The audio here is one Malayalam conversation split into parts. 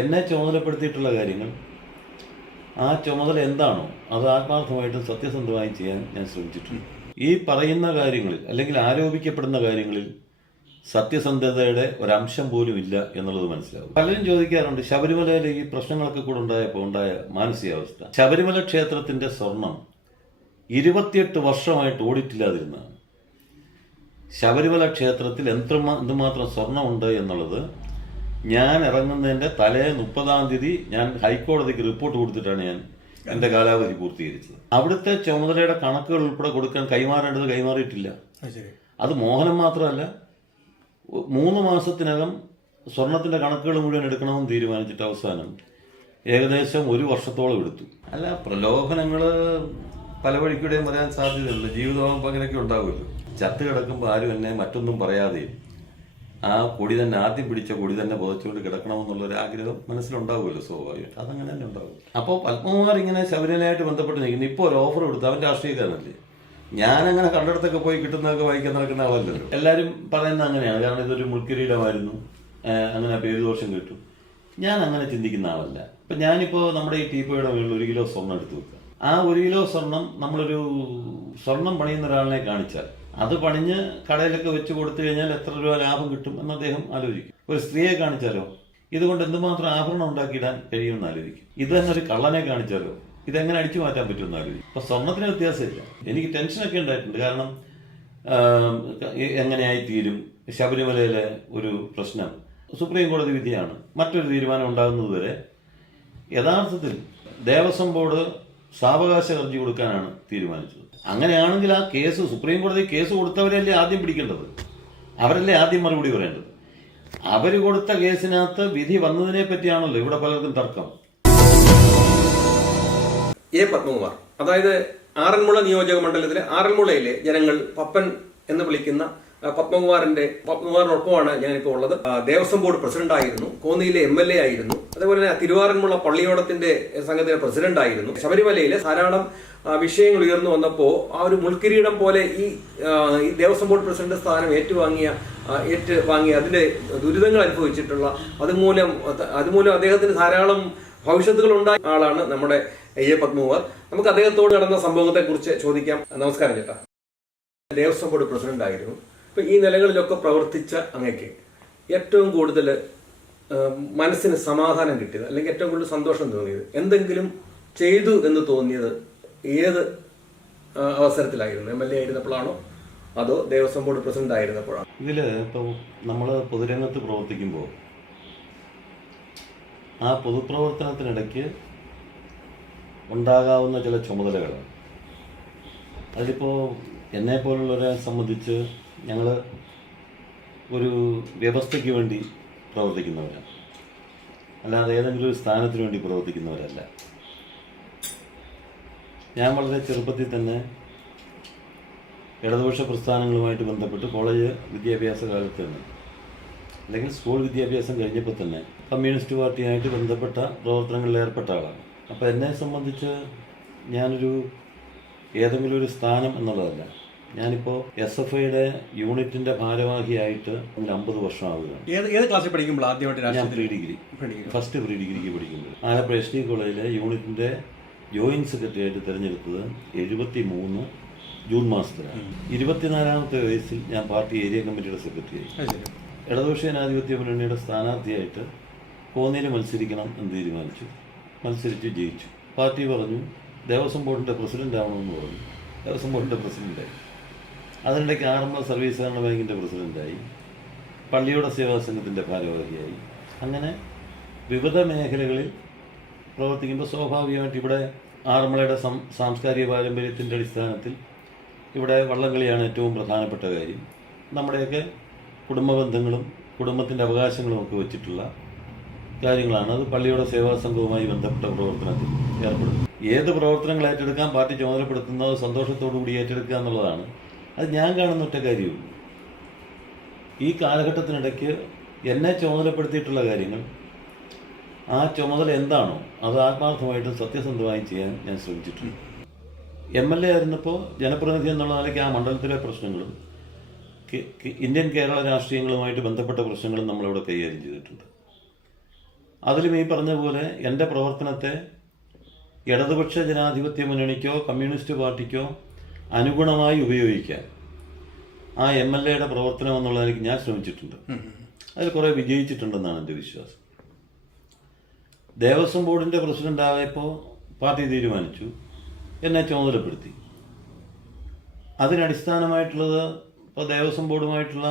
എന്നെ ചുമതലപ്പെടുത്തിയിട്ടുള്ള കാര്യങ്ങൾ ആ ചുമതല എന്താണോ അത് ആത്മാർത്ഥമായിട്ടും സത്യസന്ധമായും ചെയ്യാൻ ഞാൻ ശ്രമിച്ചിട്ടുണ്ട്. ഈ പറയുന്ന കാര്യങ്ങളിൽ അല്ലെങ്കിൽ ആരോപിക്കപ്പെടുന്ന കാര്യങ്ങളിൽ സത്യസന്ധതയുടെ ഒരംശം പോലും ഇല്ല എന്നുള്ളത് മനസ്സിലാവും. പലരും ചോദിക്കാറുണ്ട് ശബരിമലയിലെ ഈ പ്രശ്നങ്ങളൊക്കെ കൂടെ ഉണ്ടായ മാനസികാവസ്ഥ. ശബരിമല ക്ഷേത്രത്തിന്റെ സ്വർണം 28 വർഷമായിട്ട് ഓഡിറ്റില്ലാതിരുന്നതാണ്. ശബരിമല ക്ഷേത്രത്തിൽ എന്തുമാത്രം സ്വർണ്ണമുണ്ട് എന്നുള്ളത് ഞാൻ ഇറങ്ങുന്നതിന്റെ തലേ 30-ാം തീയതി ഞാൻ ഹൈക്കോടതിക്ക് റിപ്പോർട്ട് കൊടുത്തിട്ടാണ് ഞാൻ എന്റെ കാലാവധി പൂർത്തീകരിച്ചത്. അവിടുത്തെ ചുമതലയുടെ കണക്കുകൾ ഉൾപ്പെടെ കൊടുക്കാൻ കൈമാറേണ്ടത് കൈമാറിയിട്ടില്ല. അത് മോഹനം മാത്രമല്ല, 3 മാസത്തിനകം സ്വർണത്തിന്റെ കണക്കുകൾ മുഴുവൻ എടുക്കണമെന്ന് തീരുമാനിച്ചിട്ട് അവസാനം ഏകദേശം 1 വർഷത്തോളം എടുത്തു. അല്ല, പ്രലോഭനങ്ങള് പല വഴിക്കൂടെയും വരാൻ സാധ്യതയുണ്ട്. ജീവിതമാകുമ്പോൾ അങ്ങനെയൊക്കെ ഉണ്ടാവുമല്ലോ. ചത്ത് കിടക്കുമ്പോൾ ആരും എന്നെ മറ്റൊന്നും പറയാതെയും ആ കൊടി തന്നെ, ആദ്യം പിടിച്ച കൊടി തന്നെ പുതച്ചുകൊണ്ട് കിടക്കണമെന്നുള്ളൊരു ആഗ്രഹം മനസ്സിലുണ്ടാവുമല്ലോ സ്വാഭാവികമായിട്ട്. അതങ്ങനെ തന്നെ ഉണ്ടാവും. അപ്പോൾ പത്മകുമാർ ഇങ്ങനെ ശബരിമലയായിട്ട് ബന്ധപ്പെട്ട് നിൽക്കുന്നു. ഇപ്പോൾ ഒരു ഓഫർ കൊടുത്തു, അവൻ രാഷ്ട്രീയക്കാരനല്ലേ. ഞാനങ്ങനെ കണ്ടിടത്തൊക്കെ പോയി കിട്ടുന്നതൊക്കെ വായിക്കാൻ നടക്കുന്ന ആളല്ലല്ലോ. എല്ലാവരും പറയുന്നത് അങ്ങനെയാണ്, കാരണം ഇതൊരു മുൾക്കിരീടമായിരുന്നു, അങ്ങനെ പേരുദോഷം കിട്ടും. ഞാൻ അങ്ങനെ ചിന്തിക്കുന്ന ആളല്ല. ഇപ്പം ഞാനിപ്പോൾ നമ്മുടെ ഈ ടീപ്പോയുടെ മുകളിൽ 1 കിലോ സ്വർണ്ണം എടുത്തു വെക്കുക. ആ 1 കിലോ സ്വർണം നമ്മളൊരു സ്വർണം പണിയുന്ന ഒരാളിനെ കാണിച്ചാൽ അത് പണിഞ്ഞ് കടയിലൊക്കെ വെച്ച് കൊടുത്തു കഴിഞ്ഞാൽ എത്ര രൂപ ലാഭം കിട്ടും എന്ന് അദ്ദേഹം ആലോചിക്കും. ഒരു സ്ത്രീയെ കാണിച്ചാലോ ഇതുകൊണ്ട് എന്തുമാത്രം ആഭരണം ഉണ്ടാക്കിയിടാൻ കഴിയുമെന്ന് ആലോചിക്കും. ഇത് തന്നെ ഒരു കള്ളനെ കാണിച്ചാലോ ഇതെങ്ങനെ അടിച്ചു മാറ്റാൻ പറ്റുമെന്ന് ആലോചിക്കും. അപ്പൊ സ്വർണത്തിന് വ്യത്യാസമില്ല. എനിക്ക് ടെൻഷനൊക്കെ ഉണ്ടായിട്ടുണ്ട്. കാരണം എങ്ങനെയായി തീരും ശബരിമലയിലെ ഒരു പ്രശ്നം. സുപ്രീം കോടതി വിധിയാണ്. മറ്റൊരു തീരുമാനം ഉണ്ടാകുന്നതുവരെ യഥാർത്ഥത്തിൽ ദേവസ്വം ബോർഡ് സാവകാശ ഹർജി കൊടുക്കാനാണ് തീരുമാനിച്ചത്. അങ്ങനെയാണെങ്കിൽ ആ കേസ് സുപ്രീം കോടതി കേസ് കൊടുത്തവരല്ലേ ആദ്യം പിടിക്കേണ്ടത്, അവരല്ലേ ആദ്യം മറുപടി പറയേണ്ടത്. അവര് കൊടുത്ത കേസിനകത്ത് വിധി വന്നതിനെ പറ്റിയാണല്ലോ ഇവിടെ പലർക്കും തർക്കം. പത്മകുമാർ, അതായത് ആറന്മുള നിയോജക മണ്ഡലത്തിലെ ആറന്മുളയിലെ ജനങ്ങൾ പപ്പൻ എന്ന് വിളിക്കുന്ന പത്മകുമാറിനൊപ്പമാണ് ഞാനിപ്പോൾ ഉള്ളത്. ദേവസ്വം ബോർഡ് പ്രസിഡന്റ് ആയിരുന്നു, കോന്നിയിലെ MLA ആയിരുന്നു, അതേപോലെ തന്നെ തിരുവാറന്മുള പള്ളിയോടത്തിന്റെ സംഘത്തിന്റെ പ്രസിഡന്റ് ആയിരുന്നു. ശബരിമലയിലെ ധാരാളം വിഷയങ്ങൾ ഉയർന്നു വന്നപ്പോൾ ആ ഒരു മുൾക്കിരീടം പോലെ ഈ ദേവസ്വം ബോർഡ് പ്രസിഡന്റ് സ്ഥാനം ഏറ്റുവാങ്ങി അതിന്റെ ദുരിതങ്ങൾ അനുഭവിച്ചിട്ടുള്ള അതുമൂലം അദ്ദേഹത്തിന് ധാരാളം ഭവിഷ്യത്തുകൾ ഉണ്ടായ ആളാണ് നമ്മുടെ പത്മകുമാർ. നമുക്ക് അദ്ദേഹത്തോട് നടന്ന സംഭവത്തെ കുറിച്ച് ചോദിക്കാം. നമസ്കാരം ചേട്ടാ. ദേവസ്വം ബോർഡ് പ്രസിഡന്റ് ആയിരുന്നു. ഇപ്പൊ ഈ നിലകളിലൊക്കെ പ്രവർത്തിച്ച അങ്ങക്ക് ഏറ്റവും കൂടുതൽ മനസ്സിന് സമാധാനം കിട്ടിയത്, അല്ലെങ്കിൽ ഏറ്റവും കൂടുതൽ സന്തോഷം തോന്നിയത്, എന്തെങ്കിലും ചെയ്തു എന്ന് തോന്നിയത് ഏത് അവസരത്തിലായിരുന്നു? MLA ആയിരുന്നപ്പോഴാണോ അതോ ദേവസ്വം ബോർഡ് പ്രസിഡന്റ് ആയിരുന്നപ്പോഴാണോ? ഇതില് ഇപ്പൊ നമ്മള് പൊതുരംഗത്ത് പ്രവർത്തിക്കുമ്പോൾ ആ പൊതുപ്രവർത്തനത്തിനിടയ്ക്ക് ഉണ്ടാകാവുന്ന ചില ചുമതലകളാണ്. അതിലിപ്പോൾ എന്നെ പോലുള്ളവരെ സംബന്ധിച്ച് ഞങ്ങൾ ഒരു വ്യവസ്ഥയ്ക്ക് വേണ്ടി പ്രവർത്തിക്കുന്നവരാണ്, അല്ലാതെ ഏതെങ്കിലും ഒരു സ്ഥാനത്തിന് വേണ്ടി പ്രവർത്തിക്കുന്നവരല്ല. ഞാൻ വളരെ ചെറുപ്പത്തിൽ തന്നെ ഇടതുപക്ഷ പ്രസ്ഥാനങ്ങളുമായിട്ട് ബന്ധപ്പെട്ട് കോളേജ് വിദ്യാഭ്യാസ കാലത്ത് തന്നെ, അല്ലെങ്കിൽ സ്കൂൾ വിദ്യാഭ്യാസം കഴിഞ്ഞപ്പോൾ തന്നെ കമ്മ്യൂണിസ്റ്റ് പാർട്ടിയായിട്ട് ബന്ധപ്പെട്ട പ്രവർത്തനങ്ങളിൽ ഏർപ്പെട്ട ആളാണ്. അപ്പോൾ എന്നെ സംബന്ധിച്ച് ഞാനൊരു ഏതെങ്കിലും ഒരു സ്ഥാനം എന്നുള്ളതല്ല. ഞാനിപ്പോൾ SFIയുടെ യൂണിറ്റിന്റെ ഭാരവാഹിയായിട്ട് 50 വർഷം ആവുകയാണ്. ഏത് ക്ലാസ്സിൽ പഠിക്കുമ്പോൾ ആദ്യമായിട്ട്? ഞാൻ ഫസ്റ്റ് പ്രീ ഡിഗ്രിക്ക് പഠിക്കുമ്പോൾ ആലപ്പുഴ SD കോളേജിലെ യൂണിറ്റിന്റെ ജോയിന്റ് സെക്രട്ടറി ആയിട്ട് തിരഞ്ഞെടുത്തത് 73 ജൂൺ മാസത്തിലാണ്. 24ാമത്തെ വയസ്സിൽ ഞാൻ പാർട്ടി ഏരിയ കമ്മിറ്റിയുടെ സെക്രട്ടറിയായി. ഇടതുപക്ഷ ജനാധിപത്യ മുന്നണിയുടെ സ്ഥാനാർത്ഥിയായിട്ട് കോന്നിയിൽ മത്സരിക്കണം എന്ന് തീരുമാനിച്ചു. മത്സരിച്ച് ജയിച്ചു. പാർട്ടി പറഞ്ഞു ദേവസ്വം ബോർഡിന്റെ പ്രസിഡന്റ് ആവണമെന്ന് പറഞ്ഞു. ദേവസ്വം ബോർഡിന്റെ പ്രസിഡന്റായി. അതിനിടയ്ക്ക് ആറന്മുള സർവീസ് സഹകരണ ബാങ്കിന്റെ പ്രസിഡന്റായി, പള്ളിയോട സേവാ സംഘത്തിന്റെ ഭാരവാഹിയായി. അങ്ങനെ വിവിധ മേഖലകളിൽ പ്രവർത്തിക്കുമ്പോൾ സ്വാഭാവികമായിട്ട് ഇവിടെ ആറന്മുളയുടെ സാംസ്കാരിക പാരമ്പര്യത്തിന്റെ അടിസ്ഥാനത്തിൽ ഇവിടെ വള്ളംകളിയാണ് ഏറ്റവും പ്രധാനപ്പെട്ട കാര്യം. നമ്മുടെയൊക്കെ കുടുംബ ബന്ധങ്ങളും കുടുംബത്തിന്റെ അവകാശങ്ങളും ഒക്കെ വെച്ചിട്ടുള്ള കാര്യങ്ങളാണ്. അത് പള്ളിയുടെ സേവാ സംഘവുമായി ബന്ധപ്പെട്ട പ്രവർത്തനത്തിൽ ഏർപ്പെടും. ഏത് പ്രവർത്തനങ്ങൾ ഏറ്റെടുക്കാൻ പാർട്ടി ചുമതലപ്പെടുത്തുന്നത് സന്തോഷത്തോടു കൂടി ഏറ്റെടുക്കുക എന്നുള്ളതാണ്. അത് ഞാൻ കാണുന്ന ഒറ്റ കാര്യവും. ഈ കാലഘട്ടത്തിനിടയ്ക്ക് എന്നെ ചുമതലപ്പെടുത്തിയിട്ടുള്ള കാര്യങ്ങൾ, ആ ചുമതല എന്താണോ അത് ആത്മാർത്ഥമായിട്ടും സത്യസന്ധമായും ചെയ്യാൻ ഞാൻ ശ്രമിച്ചിട്ടുണ്ട്. MLA ആയിരുന്നപ്പോൾ ജനപ്രതിനിധി എന്നുള്ള നിലയ്ക്ക് ആ മണ്ഡലത്തിലെ പ്രശ്നങ്ങളും ഇന്ത്യൻ കേരള രാഷ്ട്രീയങ്ങളുമായിട്ട് ബന്ധപ്പെട്ട പ്രശ്നങ്ങളും നമ്മളിവിടെ കൈകാര്യം ചെയ്തിട്ടുണ്ട്. അതിലും ഈ പറഞ്ഞ പോലെ എൻ്റെ പ്രവർത്തനത്തെ ഇടതുപക്ഷ ജനാധിപത്യ മുന്നണിക്കോ കമ്മ്യൂണിസ്റ്റ് പാർട്ടിക്കോ അനുഗുണമായി ഉപയോഗിക്കാൻ ആ എം എൽ എയുടെ പ്രവർത്തനം എന്നുള്ളതിലേക്ക് ഞാൻ ശ്രമിച്ചിട്ടുണ്ട്. അതിൽ കുറേ വിജയിച്ചിട്ടുണ്ടെന്നാണ് എൻ്റെ വിശ്വാസം. ദേവസ്വം ബോർഡിൻ്റെ പ്രസിഡൻ്റായപ്പോൾ പാർട്ടി തീരുമാനിച്ചു, എന്നെ ചുമതലപ്പെടുത്തി. അതിനടിസ്ഥാനമായിട്ടുള്ളത് ഇപ്പോൾ ദേവസ്വം ബോർഡുമായിട്ടുള്ള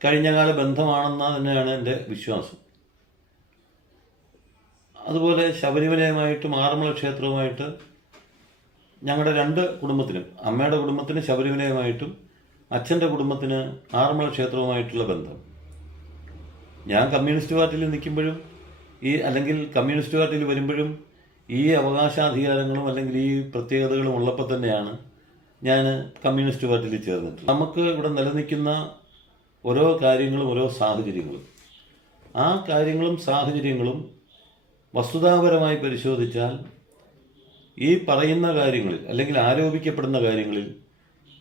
കഴിഞ്ഞകാല ബന്ധമാണെന്ന് തന്നെയാണ് എൻ്റെ വിശ്വാസം. അതുപോലെ ശബരിമലയുമായിട്ടും ആറന്മുള ക്ഷേത്രവുമായിട്ട് ഞങ്ങളുടെ രണ്ട് കുടുംബത്തിനും, അമ്മയുടെ കുടുംബത്തിന് ശബരിമലയുമായിട്ടും അച്ഛൻ്റെ കുടുംബത്തിന് ആറന്മുള ക്ഷേത്രവുമായിട്ടുള്ള ബന്ധം, ഞാൻ കമ്മ്യൂണിസ്റ്റ് പാർട്ടിയിൽ നിൽക്കുമ്പോഴും അല്ലെങ്കിൽ കമ്മ്യൂണിസ്റ്റ് പാർട്ടിയിൽ വരുമ്പോഴും ഈ അവകാശാധികാരങ്ങളും അല്ലെങ്കിൽ ഈ പ്രത്യേകതകളും ഉള്ളപ്പോൾ തന്നെയാണ് ഞാൻ കമ്മ്യൂണിസ്റ്റ് പാർട്ടിയിൽ ചേർന്നിട്ട്. നമുക്ക് ഇവിടെ നിലനിൽക്കുന്ന ഓരോ കാര്യങ്ങളും ഓരോ സാഹചര്യങ്ങളും, ആ കാര്യങ്ങളും സാഹചര്യങ്ങളും വസ്തുതാപരമായി പരിശോധിച്ചാൽ ഈ പറയുന്ന കാര്യങ്ങളിൽ അല്ലെങ്കിൽ ആരോപിക്കപ്പെടുന്ന കാര്യങ്ങളിൽ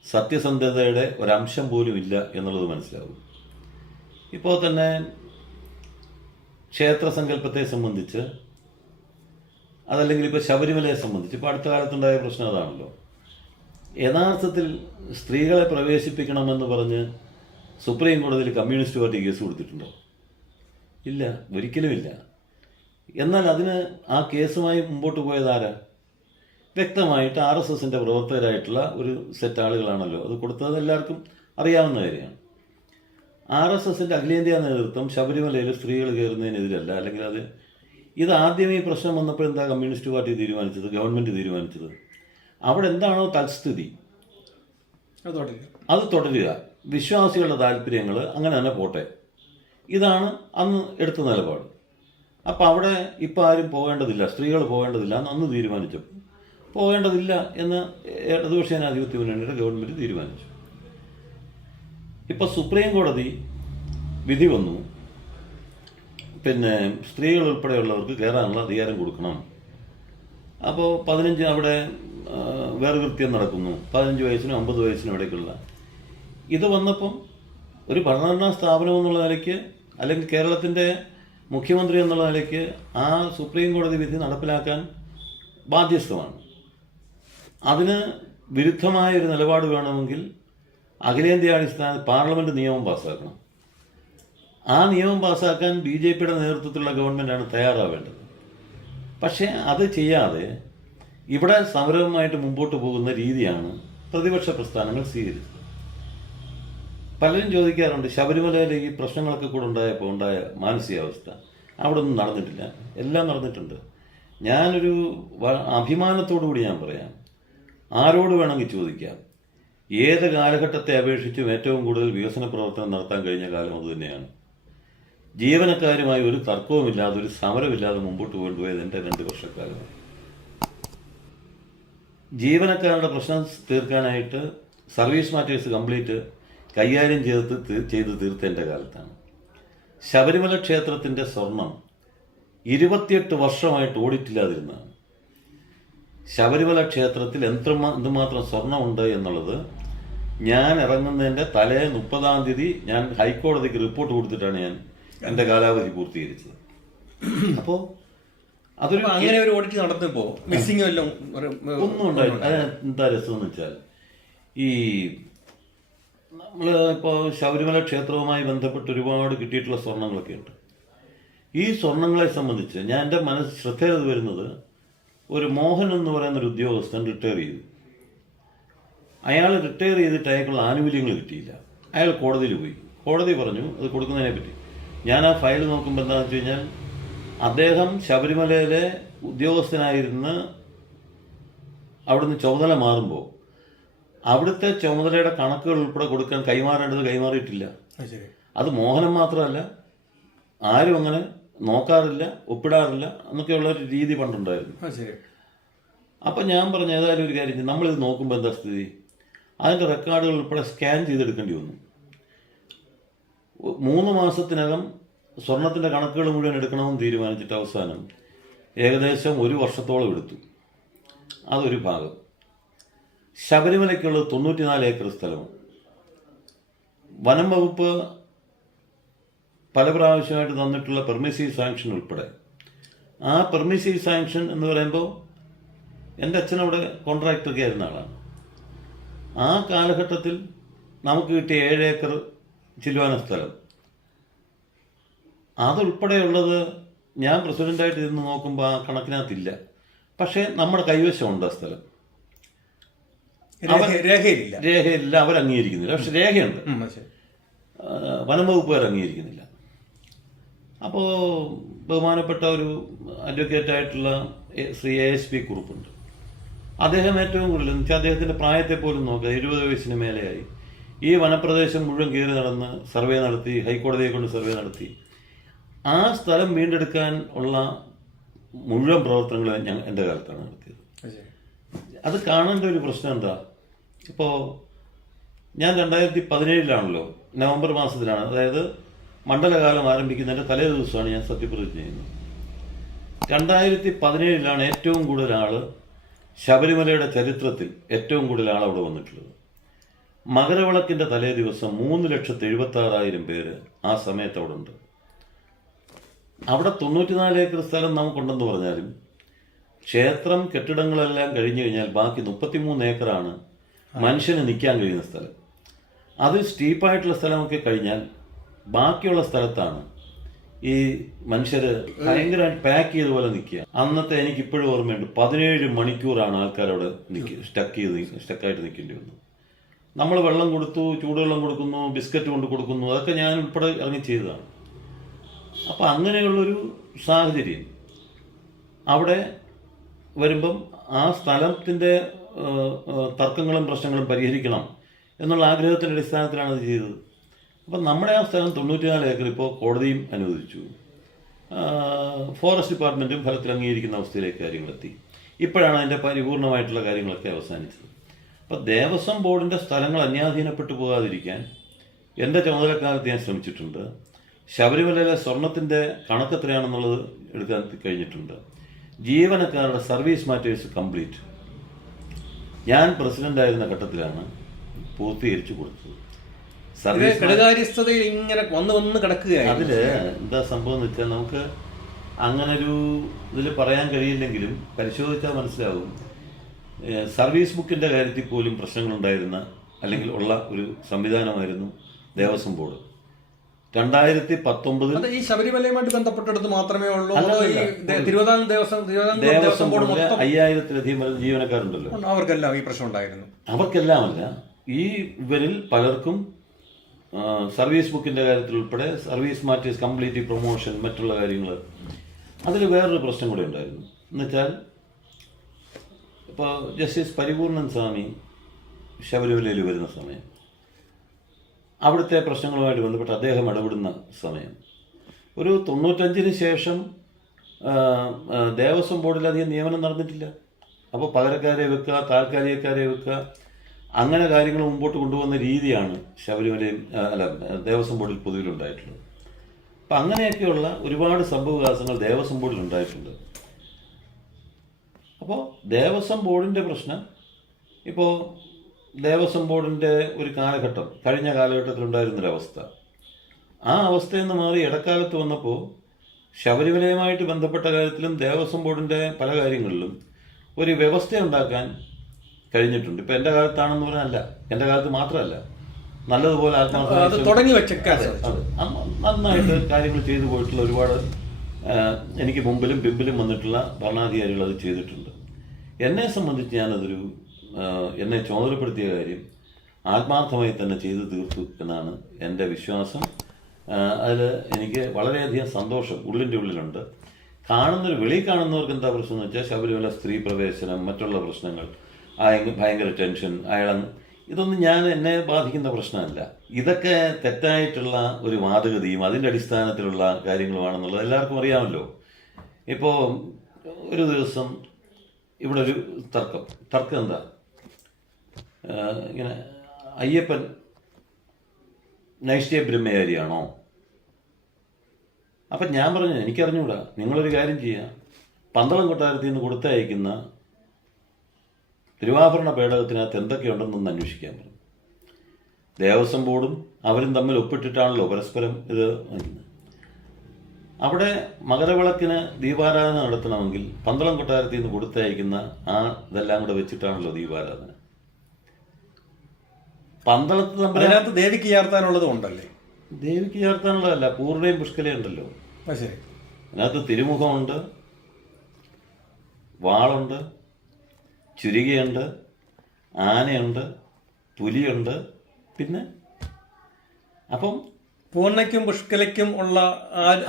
സത്യസന്ധതയുടെ ഒരംശം പോലും ഇല്ല എന്നുള്ളത് മനസ്സിലാവും. ഇപ്പോൾ തന്നെ ക്ഷേത്രസങ്കല്പത്തെ സംബന്ധിച്ച്, അതല്ലെങ്കിൽ ഇപ്പോൾ ശബരിമലയെ സംബന്ധിച്ച് ഇപ്പോൾ അടുത്ത കാലത്തുണ്ടായ പ്രശ്നം അതാണല്ലോ. യഥാർത്ഥത്തിൽ സ്ത്രീകളെ പ്രവേശിപ്പിക്കണമെന്ന് പറഞ്ഞ് സുപ്രീം കോടതിയിൽ കമ്മ്യൂണിസ്റ്റ് പാർട്ടി കേസ് കൊടുത്തിട്ടുണ്ടോ? ഇല്ല, ഒരിക്കലുമില്ല. എന്നാൽ അതിന് ആ കേസുമായി മുമ്പോട്ട് പോയതാരാ? വ്യക്തമായിട്ട് RSSൻ്റെ പ്രവർത്തകരായിട്ടുള്ള ഒരു സെറ്റ് ആളുകളാണല്ലോ അത് കൊടുത്തത്. എല്ലാവർക്കും അറിയാവുന്ന കാര്യമാണ്. RSSൻ്റെ അഖിലേന്ത്യാ നേതൃത്വം ശബരിമലയിൽ സ്ത്രീകൾ കയറുന്നതിനെതിരല്ല. അല്ലെങ്കിൽ ഇത് ആദ്യം ഈ പ്രശ്നം വന്നപ്പോൾ എന്താ കമ്മ്യൂണിസ്റ്റ് പാർട്ടി തീരുമാനിച്ചത്, ഗവൺമെൻറ് തീരുമാനിച്ചത്? അവിടെ എന്താണോ തൽസ്ഥിതി അത് തുടരുക, വിശ്വാസികളുടെ താല്പര്യങ്ങൾ അങ്ങനെ തന്നെ പോട്ടെ, ഇതാണ് അന്ന് എടുത്ത നിലപാട്. അപ്പം അവിടെ ഇപ്പം ആരും പോകേണ്ടതില്ല, സ്ത്രീകൾ പോകേണ്ടതില്ല എന്ന് അന്ന് തീരുമാനിച്ചു. പോകേണ്ടതില്ല എന്ന് ഇടതുപക്ഷ ജനാധിപത്യ മുന്നണിയുടെ ഗവൺമെൻറ് തീരുമാനിച്ചു. ഇപ്പം സുപ്രീം കോടതി വിധി വന്നു, പിന്നെ സ്ത്രീകൾ ഉൾപ്പെടെയുള്ളവർക്ക് കയറാനുള്ള അധികാരം കൊടുക്കണം. അപ്പോൾ 15 അവിടെ വേർകൃത്യം നടക്കുന്നു, 15 വയസ്സിനും 50 വയസ്സിനും ഇടയ്ക്കുള്ള. ഇത് വന്നപ്പം ഒരു ഭരണഘടനാ സ്ഥാപനം എന്നുള്ള നിലയ്ക്ക്, അല്ലെങ്കിൽ കേരളത്തിൻ്റെ മുഖ്യമന്ത്രി എന്നുള്ള നിലയ്ക്ക് ആ സുപ്രീം കോടതി വിധി നടപ്പിലാക്കാൻ ബാധ്യസ്ഥമാണ്. അതിന് വിരുദ്ധമായ ഒരു നിലപാട് വേണമെങ്കിൽ അഖിലേന്ത്യാ അടിസ്ഥാന പാർലമെൻറ്റ് നിയമം പാസ്സാക്കണം. ആ നിയമം പാസ്സാക്കാൻ BJPയുടെ നേതൃത്വത്തിലുള്ള ഗവൺമെൻറ്റാണ് തയ്യാറാവേണ്ടത്. പക്ഷേ അത് ചെയ്യാതെ ഇവിടെ സമരവുമായിട്ട് മുമ്പോട്ട് പോകുന്ന രീതിയാണ് പ്രതിപക്ഷ പ്രസ്ഥാനങ്ങൾ സ്വീകരിച്ചത്. പലരും ചോദിക്കാറുണ്ട്, ശബരിമലയിൽ ഈ പ്രശ്നങ്ങളൊക്കെ കൂടെ ഉണ്ടായപ്പോൾ ഉണ്ടായ മാനസികാവസ്ഥ. അവിടെ ഒന്നും നടന്നിട്ടില്ല, എല്ലാം നടന്നിട്ടുണ്ട്. ഞാനൊരു അഭിമാനത്തോടു കൂടി ഞാൻ പറയാം, ആരോട് വേണമെങ്കിൽ ചോദിക്കാം, ഏത് കാലഘട്ടത്തെ അപേക്ഷിച്ചും ഏറ്റവും കൂടുതൽ വികസന പ്രവർത്തനം നടത്താൻ കഴിഞ്ഞ കാലം അതുതന്നെയാണ്. ജീവനക്കാരുമായി ഒരു തർക്കവുമില്ലാതെ, ഒരു സമരമില്ലാതെ മുമ്പോട്ട് കൊണ്ടുപോയത് എൻ്റെ 2 വർഷക്കാലമാണ്. ജീവനക്കാരുടെ പ്രശ്നം തീർക്കാനായിട്ട് സർവീസ് മാറ്റേഴ്സ് കംപ്ലീറ്റ് കൈകാര്യം ചെയ്ത് തീർത്ത എൻ്റെ കാലത്താണ്. ശബരിമല ക്ഷേത്രത്തിൻ്റെ സ്വർണം 28 വർഷമായിട്ട് ഓഡിറ്റില്ലാതിരുന്നതാണ്. ശബരിമല ക്ഷേത്രത്തിൽ എന്തുമാത്രം സ്വർണ്ണമുണ്ട് എന്നുള്ളത് ഞാൻ ഇറങ്ങുന്നതിൻ്റെ തലേ 30-ാം തീയതി ഞാൻ ഹൈക്കോടതിക്ക് റിപ്പോർട്ട് കൊടുത്തിട്ടാണ് ഞാൻ എൻ്റെ കാലാവധി പൂർത്തീകരിച്ചത്. അപ്പോൾ അതൊരു അങ്ങനെ ഒരു ഓഡിറ്റ് നടന്നപ്പോൾ മിസ്സിംഗ് വല്ലതും ഒന്നും ഉണ്ടായില്ല. എന്താ രസം എന്ന് വെച്ചാൽ, ഈ നമ്മൾ ഇപ്പോൾ ശബരിമല ക്ഷേത്രവുമായി ബന്ധപ്പെട്ട് ഒരുപാട് കിട്ടിയിട്ടുള്ള സ്വർണ്ണങ്ങളൊക്കെ ഉണ്ട്. ഈ സ്വർണ്ണങ്ങളെ സംബന്ധിച്ച് ഞാൻ എൻ്റെ ശ്രദ്ധയിൽ വരുന്നത്, ഒരു മോഹൻ എന്ന് പറയുന്ന ഒരു ഉദ്യോഗസ്ഥൻ റിട്ടയർ ചെയ്തു. അയാൾ റിട്ടയർ ചെയ്തിട്ട് അയാൾക്കുള്ള ആനുകൂല്യങ്ങൾ കിട്ടിയില്ല. അയാൾ കോടതിയിൽ പോയി. കോടതി പറഞ്ഞു അത് കൊടുക്കുന്നതിനെ പറ്റി. ഞാൻ ആ ഫയൽ നോക്കുമ്പോൾ എന്താണെന്ന് വെച്ച് കഴിഞ്ഞാൽ, അദ്ദേഹം ശബരിമലയിലെ ഉദ്യോഗസ്ഥനായിരുന്ന് അവിടുന്ന് ചുമതല മാറുമ്പോൾ അവിടുത്തെ ചുമതലയുടെ കണക്കുകൾ ഉൾപ്പെടെ കൊടുക്കാൻ കൈമാറേണ്ടത് കൈമാറിയിട്ടില്ല. അത് മോഹനം മാത്രമല്ല, ആരും അങ്ങനെ നോക്കാറില്ല, ഒപ്പിടാറില്ല എന്നൊക്കെയുള്ള ഒരു രീതി പണ്ടുണ്ടായിരുന്നു. അപ്പം ഞാൻ പറഞ്ഞ ഏതായാലും ഒരു കാര്യം, നമ്മളിത് നോക്കുമ്പോൾ എന്താ സ്ഥിതി, അതിൻ്റെ റെക്കോർഡുകൾ ഉൾപ്പെടെ സ്കാൻ ചെയ്തെടുക്കേണ്ടി വന്നു. 3 മാസത്തിനകം സ്വർണത്തിൻ്റെ കണക്കുകൾ മുഴുവൻ എടുക്കണമെന്ന് തീരുമാനിച്ചിട്ട് അവസാനം ഏകദേശം 1 വർഷത്തോളം എടുത്തു. അതൊരു ഭാഗം. ശബരിമലയ്ക്കുള്ളത് 94 ഏക്കർ സ്ഥലമാണ്. വനം വകുപ്പ് പല പ്രാവശ്യമായിട്ട് തന്നിട്ടുള്ള പെർമിസീവ് സാങ്ഷൻ ഉൾപ്പെടെ, ആ പെർമിസീവ് സാങ്ഷൻ എന്ന് പറയുമ്പോൾ എൻ്റെ അച്ഛനവിടെ കോൺട്രാക്ടറൊക്കെ ആയിരുന്ന ആളാണ്. ആ കാലഘട്ടത്തിൽ നമുക്ക് കിട്ടിയ 7 ഏക്കർ ചില്ലുവാന സ്ഥലം, അതുൾപ്പെടെയുള്ളത് ഞാൻ പ്രസിഡൻ്റായിട്ട് ഇരുന്ന് നോക്കുമ്പോൾ ആ കണക്കിനകത്തില്ല. പക്ഷേ നമ്മുടെ കൈവശമുണ്ട് ആ സ്ഥലം. രേഖയില്ല, അവർ അംഗീകരിക്കുന്നില്ല. പക്ഷെ രേഖയുണ്ട്, വനം വകുപ്പുകാർ അംഗീകരിക്കുന്നില്ല. അപ്പോൾ ബഹുമാനപ്പെട്ട ഒരു അഡ്വക്കേറ്റായിട്ടുള്ള ശ്രീ ASP കുറുപ്പുണ്ട്. അദ്ദേഹം ഏറ്റവും കൂടുതൽ എന്ന് വെച്ചാൽ അദ്ദേഹത്തിൻ്റെ പ്രായത്തെ പോലും നോക്കുക, 70 വയസ്സിന് മേലെയായി. ഈ വനപ്രദേശം മുഴുവൻ കയറി നടന്ന് സർവേ നടത്തി, ഹൈക്കോടതിയെ കൊണ്ട് സർവേ നടത്തി. ആ സ്ഥലം വീണ്ടെടുക്കാൻ ഉള്ള മുഴുവൻ പ്രവർത്തനങ്ങളും എൻ്റെ കാലത്താണ് നടത്തിയത്. അത് കാണേണ്ട ഒരു പ്രശ്നം എന്താ, ഇപ്പോൾ ഞാൻ 2017 നവംബർ മാസത്തിലാണ്, അതായത് മണ്ഡലകാലം ആരംഭിക്കുന്നതിൻ്റെ തലേ ദിവസമാണ് ഞാൻ സത്യപ്രതിജ്ഞ ചെയ്യുന്നത്. 2017 ഏറ്റവും കൂടുതൽ ആൾ ശബരിമലയുടെ ചരിത്രത്തിൽ ഏറ്റവും കൂടുതൽ ആൾ അവിടെ വന്നിട്ടുള്ളത്. മകരവിളക്കിൻ്റെ തലേ ദിവസം 3,76,000 പേര് ആ സമയത്ത് അവിടെ ഉണ്ട്. അവിടെ 94 ഏക്കർ സ്ഥലം നമുക്കുണ്ടെന്ന് പറഞ്ഞാലും ക്ഷേത്രം കെട്ടിടങ്ങളെല്ലാം കഴിഞ്ഞു കഴിഞ്ഞാൽ ബാക്കി 33 ഏക്കറാണ് മനുഷ്യന് നിൽക്കാൻ കഴിയുന്ന സ്ഥലം. അത് സ്റ്റീപ്പായിട്ടുള്ള സ്ഥലമൊക്കെ കഴിഞ്ഞാൽ ബാക്കിയുള്ള സ്ഥലത്താണ് ഈ മനുഷ്യർ ഭയങ്കരമായിട്ട് പാക്ക് ചെയ്ത പോലെ നിൽക്കുക. അന്നത്തെ എനിക്ക് ഇപ്പോഴും ഓർമ്മയുണ്ട്, 17 മണിക്കൂറാണ് ആൾക്കാരവിടെ സ്റ്റക്കായിട്ട് നിൽക്കേണ്ടി വന്നു. നമ്മൾ വെള്ളം കൊടുത്തു, ചൂടുവെള്ളം കൊടുക്കുന്നു, ബിസ്ക്കറ്റ് കൊണ്ട് കൊടുക്കുന്നു, അതൊക്കെ ഞാൻ ഉൾപ്പെടെ ഇറങ്ങി ചെയ്തതാണ്. അപ്പം അങ്ങനെയുള്ളൊരു സാഹചര്യം അവിടെ വരുമ്പം ആ സ്ഥലത്തിൻ്റെ തർക്കങ്ങളും പ്രശ്നങ്ങളും പരിഹരിക്കണം എന്നുള്ള ആഗ്രഹത്തിൻ്റെ അടിസ്ഥാനത്തിലാണ് അത് ചെയ്തത്. അപ്പം നമ്മുടെ ആ സ്ഥലം 94 ഏക്കർ ഇപ്പോൾ കോടതിയും അനുവദിച്ചു, ഫോറസ്റ്റ് ഡിപ്പാർട്ട്മെൻറ്റും ഫലത്തിൽ അംഗീകരിക്കുന്ന അവസ്ഥയിലേക്ക് കാര്യങ്ങളെത്തി. ഇപ്പോഴാണ് അതിൻ്റെ പരിപൂർണമായിട്ടുള്ള കാര്യങ്ങളൊക്കെ അവസാനിച്ചത്. അപ്പോൾ ദേവസ്വം ബോർഡിൻ്റെ സ്ഥലങ്ങൾ അന്യാധീനപ്പെട്ടു പോകാതിരിക്കാൻ എൻ്റെ ചുമതലക്കാലത്ത് ഞാൻ ശ്രമിച്ചിട്ടുണ്ട്. ശബരിമലയിലെ സ്വർണത്തിൻ്റെ കണക്ക് എത്രയാണെന്നുള്ളത് എടുക്കാൻ കഴിഞ്ഞിട്ടുണ്ട്. ജീവനക്കാരുടെ സർവീസ് മാറ്റേഴ്സ് കംപ്ലീറ്റ് ഞാൻ പ്രസിഡൻ്റായിരുന്ന ഘട്ടത്തിലാണ് പൂർത്തീകരിച്ചു കൊടുത്തത്. ഘടകാര്യസ്ഥതയിൽ ഇങ്ങനെ വന്ന് കിടക്കുകയാണ്. അതിൽ എന്താ സംഭവം എന്ന് വെച്ചാൽ നമുക്ക് അങ്ങനൊരു ഇതിൽ പറയാൻ കഴിയില്ലെങ്കിലും പരിശോധിച്ചാൽ മനസ്സിലാവും. സർവീസ് ബുക്കിൻ്റെ കാര്യത്തിൽ പോലും പ്രശ്നങ്ങളുണ്ടായിരുന്ന അല്ലെങ്കിൽ ഉള്ള ഒരു സംവിധാനമായിരുന്നു ദേവസ്വം ബോർഡ്. 2019 ഈ ശബരിമലയുമായിട്ട് ബന്ധപ്പെട്ടെടുത്ത് മാത്രമേ ഉള്ളൂ. തിരുവിതാംകൂർ ദേവസ്വം ബോർഡിൽ 5000-ലധികം ജീവനക്കാരുണ്ടല്ലോ, അവർക്കെല്ലാം ഈ പ്രശ്നം ഉണ്ടായിരുന്നു. അവർക്കെല്ലാമല്ല, ഈ ഇവരിൽ പലർക്കും സർവീസ് ബുക്കിൻ്റെ കാര്യത്തിൽ ഉൾപ്പെടെ സർവീസ് മാറ്റേഴ്സ് കംപ്ലീറ്റ് പ്രൊമോഷൻ മറ്റുള്ള കാര്യങ്ങൾ. അതിൽ വേറൊരു പ്രശ്നം കൂടെ ഉണ്ടായിരുന്നു. എന്നുവെച്ചാൽ ഇപ്പോൾ ജസ്റ്റിസ് പരിപൂർണൻ സ്വാമി ശബരിമലയിൽ വരുന്ന സമയം, അവിടുത്തെ പ്രശ്നങ്ങളുമായിട്ട് ബന്ധപ്പെട്ട് അദ്ദേഹം ഇടപെടുന്ന സമയം, ഒരു 95-ന് ശേഷം ദേവസ്വം ബോർഡിൽ അധികം നിയമനം നടന്നിട്ടില്ല. അപ്പോൾ പകരക്കാരെ വെക്കുക, താൽക്കാലികക്കാരെ വെക്കുക, അങ്ങനെ കാര്യങ്ങൾ മുമ്പോട്ട് കൊണ്ടുപോകുന്ന രീതിയാണ് ശബരിമലയും ദേവസ്വം ബോർഡിൽ പൊതുവിലുണ്ടായിട്ടുള്ളത്. അപ്പം അങ്ങനെയൊക്കെയുള്ള ഒരുപാട് സംഭവവികാസങ്ങൾ ദേവസ്വം ബോർഡിൽ ഉണ്ടായിട്ടുണ്ട്. അപ്പോൾ ദേവസ്വം ബോർഡിൻ്റെ പ്രശ്നം, ഇപ്പോൾ ദേവസ്വം ബോർഡിൻ്റെ ഒരു കാലഘട്ടം, കഴിഞ്ഞ കാലഘട്ടത്തിലുണ്ടായിരുന്നൊരവസ്ഥ, ആ അവസ്ഥയിൽ നിന്ന് മാറി ഇടക്കാലത്ത് വന്നപ്പോൾ ശബരിമലയുമായിട്ട് ബന്ധപ്പെട്ട കാര്യത്തിലും ദേവസ്വം ബോർഡിൻ്റെ പല കാര്യങ്ങളിലും ഒരു വ്യവസ്ഥ ഉണ്ടാക്കാൻ കഴിഞ്ഞിട്ടുണ്ട്. ഇപ്പം എൻ്റെ കാലത്താണെന്ന് പറഞ്ഞല്ല, എൻ്റെ കാലത്ത് മാത്രമല്ല, നല്ലതുപോലെ നന്നായിട്ട് കാര്യങ്ങൾ ചെയ്തു പോയിട്ടുള്ള ഒരുപാട് എനിക്ക് മുമ്പിലും പിമ്പിലും വന്നിട്ടുള്ള ഭരണാധികാരികൾ അത് ചെയ്തിട്ടുണ്ട്. എന്നെ സംബന്ധിച്ച് ഞാനതൊരു എന്നെ ചുമതലപ്പെടുത്തിയ കാര്യം ആത്മാർത്ഥമായി തന്നെ ചെയ്തു തീർത്തു എന്നാണ് എൻ്റെ വിശ്വാസം. അതിൽ എനിക്ക് വളരെയധികം സന്തോഷം ഉള്ളിൻ്റെ ഉള്ളിലുണ്ട്. വെളിയിൽ കാണുന്നവർക്ക് എന്താ പ്രശ്നം എന്ന് വെച്ചാൽ ശബരിമല സ്ത്രീ പ്രവേശനം, മറ്റുള്ള പ്രശ്നങ്ങൾ, ഭയങ്കര ടെൻഷൻ, ഇതൊന്നും എന്നെ ബാധിക്കുന്ന പ്രശ്നമല്ല. ഇതൊക്കെ തെറ്റായിട്ടുള്ള ഒരു വാദഗതിയും അതിൻ്റെ അടിസ്ഥാനത്തിലുള്ള കാര്യങ്ങളുമാണെന്നുള്ളത് എല്ലാവർക്കും അറിയാമല്ലോ. ഇപ്പോൾ ഒരു ദിവസം ഇവിടെ ഒരു തർക്കം എന്താ, ഇങ്ങനെ അയ്യപ്പൻ നൈഷ്ഠ്യ ബ്രഹ്മചാരിയാണോ? അപ്പം ഞാൻ പറഞ്ഞു, എനിക്കറിഞ്ഞൂടാ, നിങ്ങളൊരു കാര്യം ചെയ്യുക, പന്തളം കൊട്ടാരത്തിൽ നിന്ന് കൊടുത്തയക്കുന്ന തിരുവാഭരണ പേടകത്തിനകത്ത് എന്തൊക്കെയുണ്ടെന്നൊന്ന് അന്വേഷിക്കാൻ പറഞ്ഞു. ദേവസ്വം ബോർഡും അവരും തമ്മിൽ ഒപ്പിട്ടിട്ടാണല്ലോ പരസ്പരം ഇത്. അവിടെ മകരവിളക്കിന് ദീപാരാധന നടത്തണമെങ്കിൽ പന്തളം കൊട്ടാരത്തിൽ നിന്ന് കൊടുത്തയക്കുന്ന ഇതെല്ലാം കൂടെ വെച്ചിട്ടാണല്ലോ ദീപാരാധന. പന്തളത്ത് അതിനകത്ത് ദേവിക്ക് ചേർത്താനുള്ളത് ഉണ്ടല്ലേ? ദേവിക്ക് ചേർത്താനുള്ളതല്ല, പൂർണ്ണയും പുഷ്കലയും ഉണ്ടല്ലോ. ശരി. അതിനകത്ത് തിരുമുഖമുണ്ട്, വാളുണ്ട്, ചുരികയുണ്ട്, ആനയുണ്ട്, പുലിയുണ്ട്. പിന്നെ അപ്പം പൂർണ്ണയ്ക്കും പുഷ്കലയ്ക്കും ഉള്ള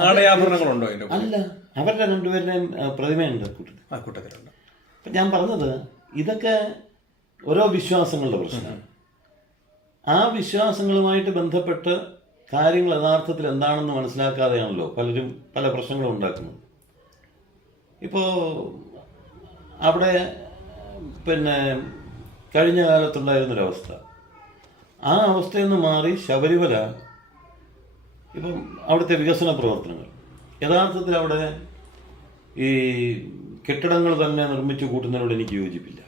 ആടയാഭരണങ്ങളുണ്ടോ അതിന്റെ? അല്ല, അവരുടെ രണ്ടുപേരുടെയും പ്രതിമയുണ്ട് കൂട്ടത്തിലുണ്ട്. അപ്പം ഞാൻ പറഞ്ഞത് ഇതൊക്കെ ഓരോ വിശ്വാസങ്ങളുടെ പ്രശ്നമാണ്. ആ വിശ്വാസങ്ങളുമായിട്ട് ബന്ധപ്പെട്ട് കാര്യങ്ങൾ യഥാർത്ഥത്തിൽ എന്താണെന്ന് മനസ്സിലാക്കാതെയാണല്ലോ പലരും പല പ്രശ്നങ്ങളും ഉണ്ടാക്കുന്നത്. ഇപ്പോൾ അവിടെ പിന്നെ കഴിഞ്ഞ കാലത്തുണ്ടായിരുന്നൊരവസ്ഥ, ആ അവസ്ഥയിൽ നിന്ന് മാറി ശബരിമല ഇപ്പം അവിടുത്തെ വികസന പ്രവർത്തനങ്ങൾ യഥാർത്ഥത്തിൽ അവിടെ ഈ കെട്ടിടങ്ങൾ തന്നെ നിർമ്മിച്ചു കൂട്ടുന്നതിനോട് എനിക്ക് യോജിപ്പില്ല.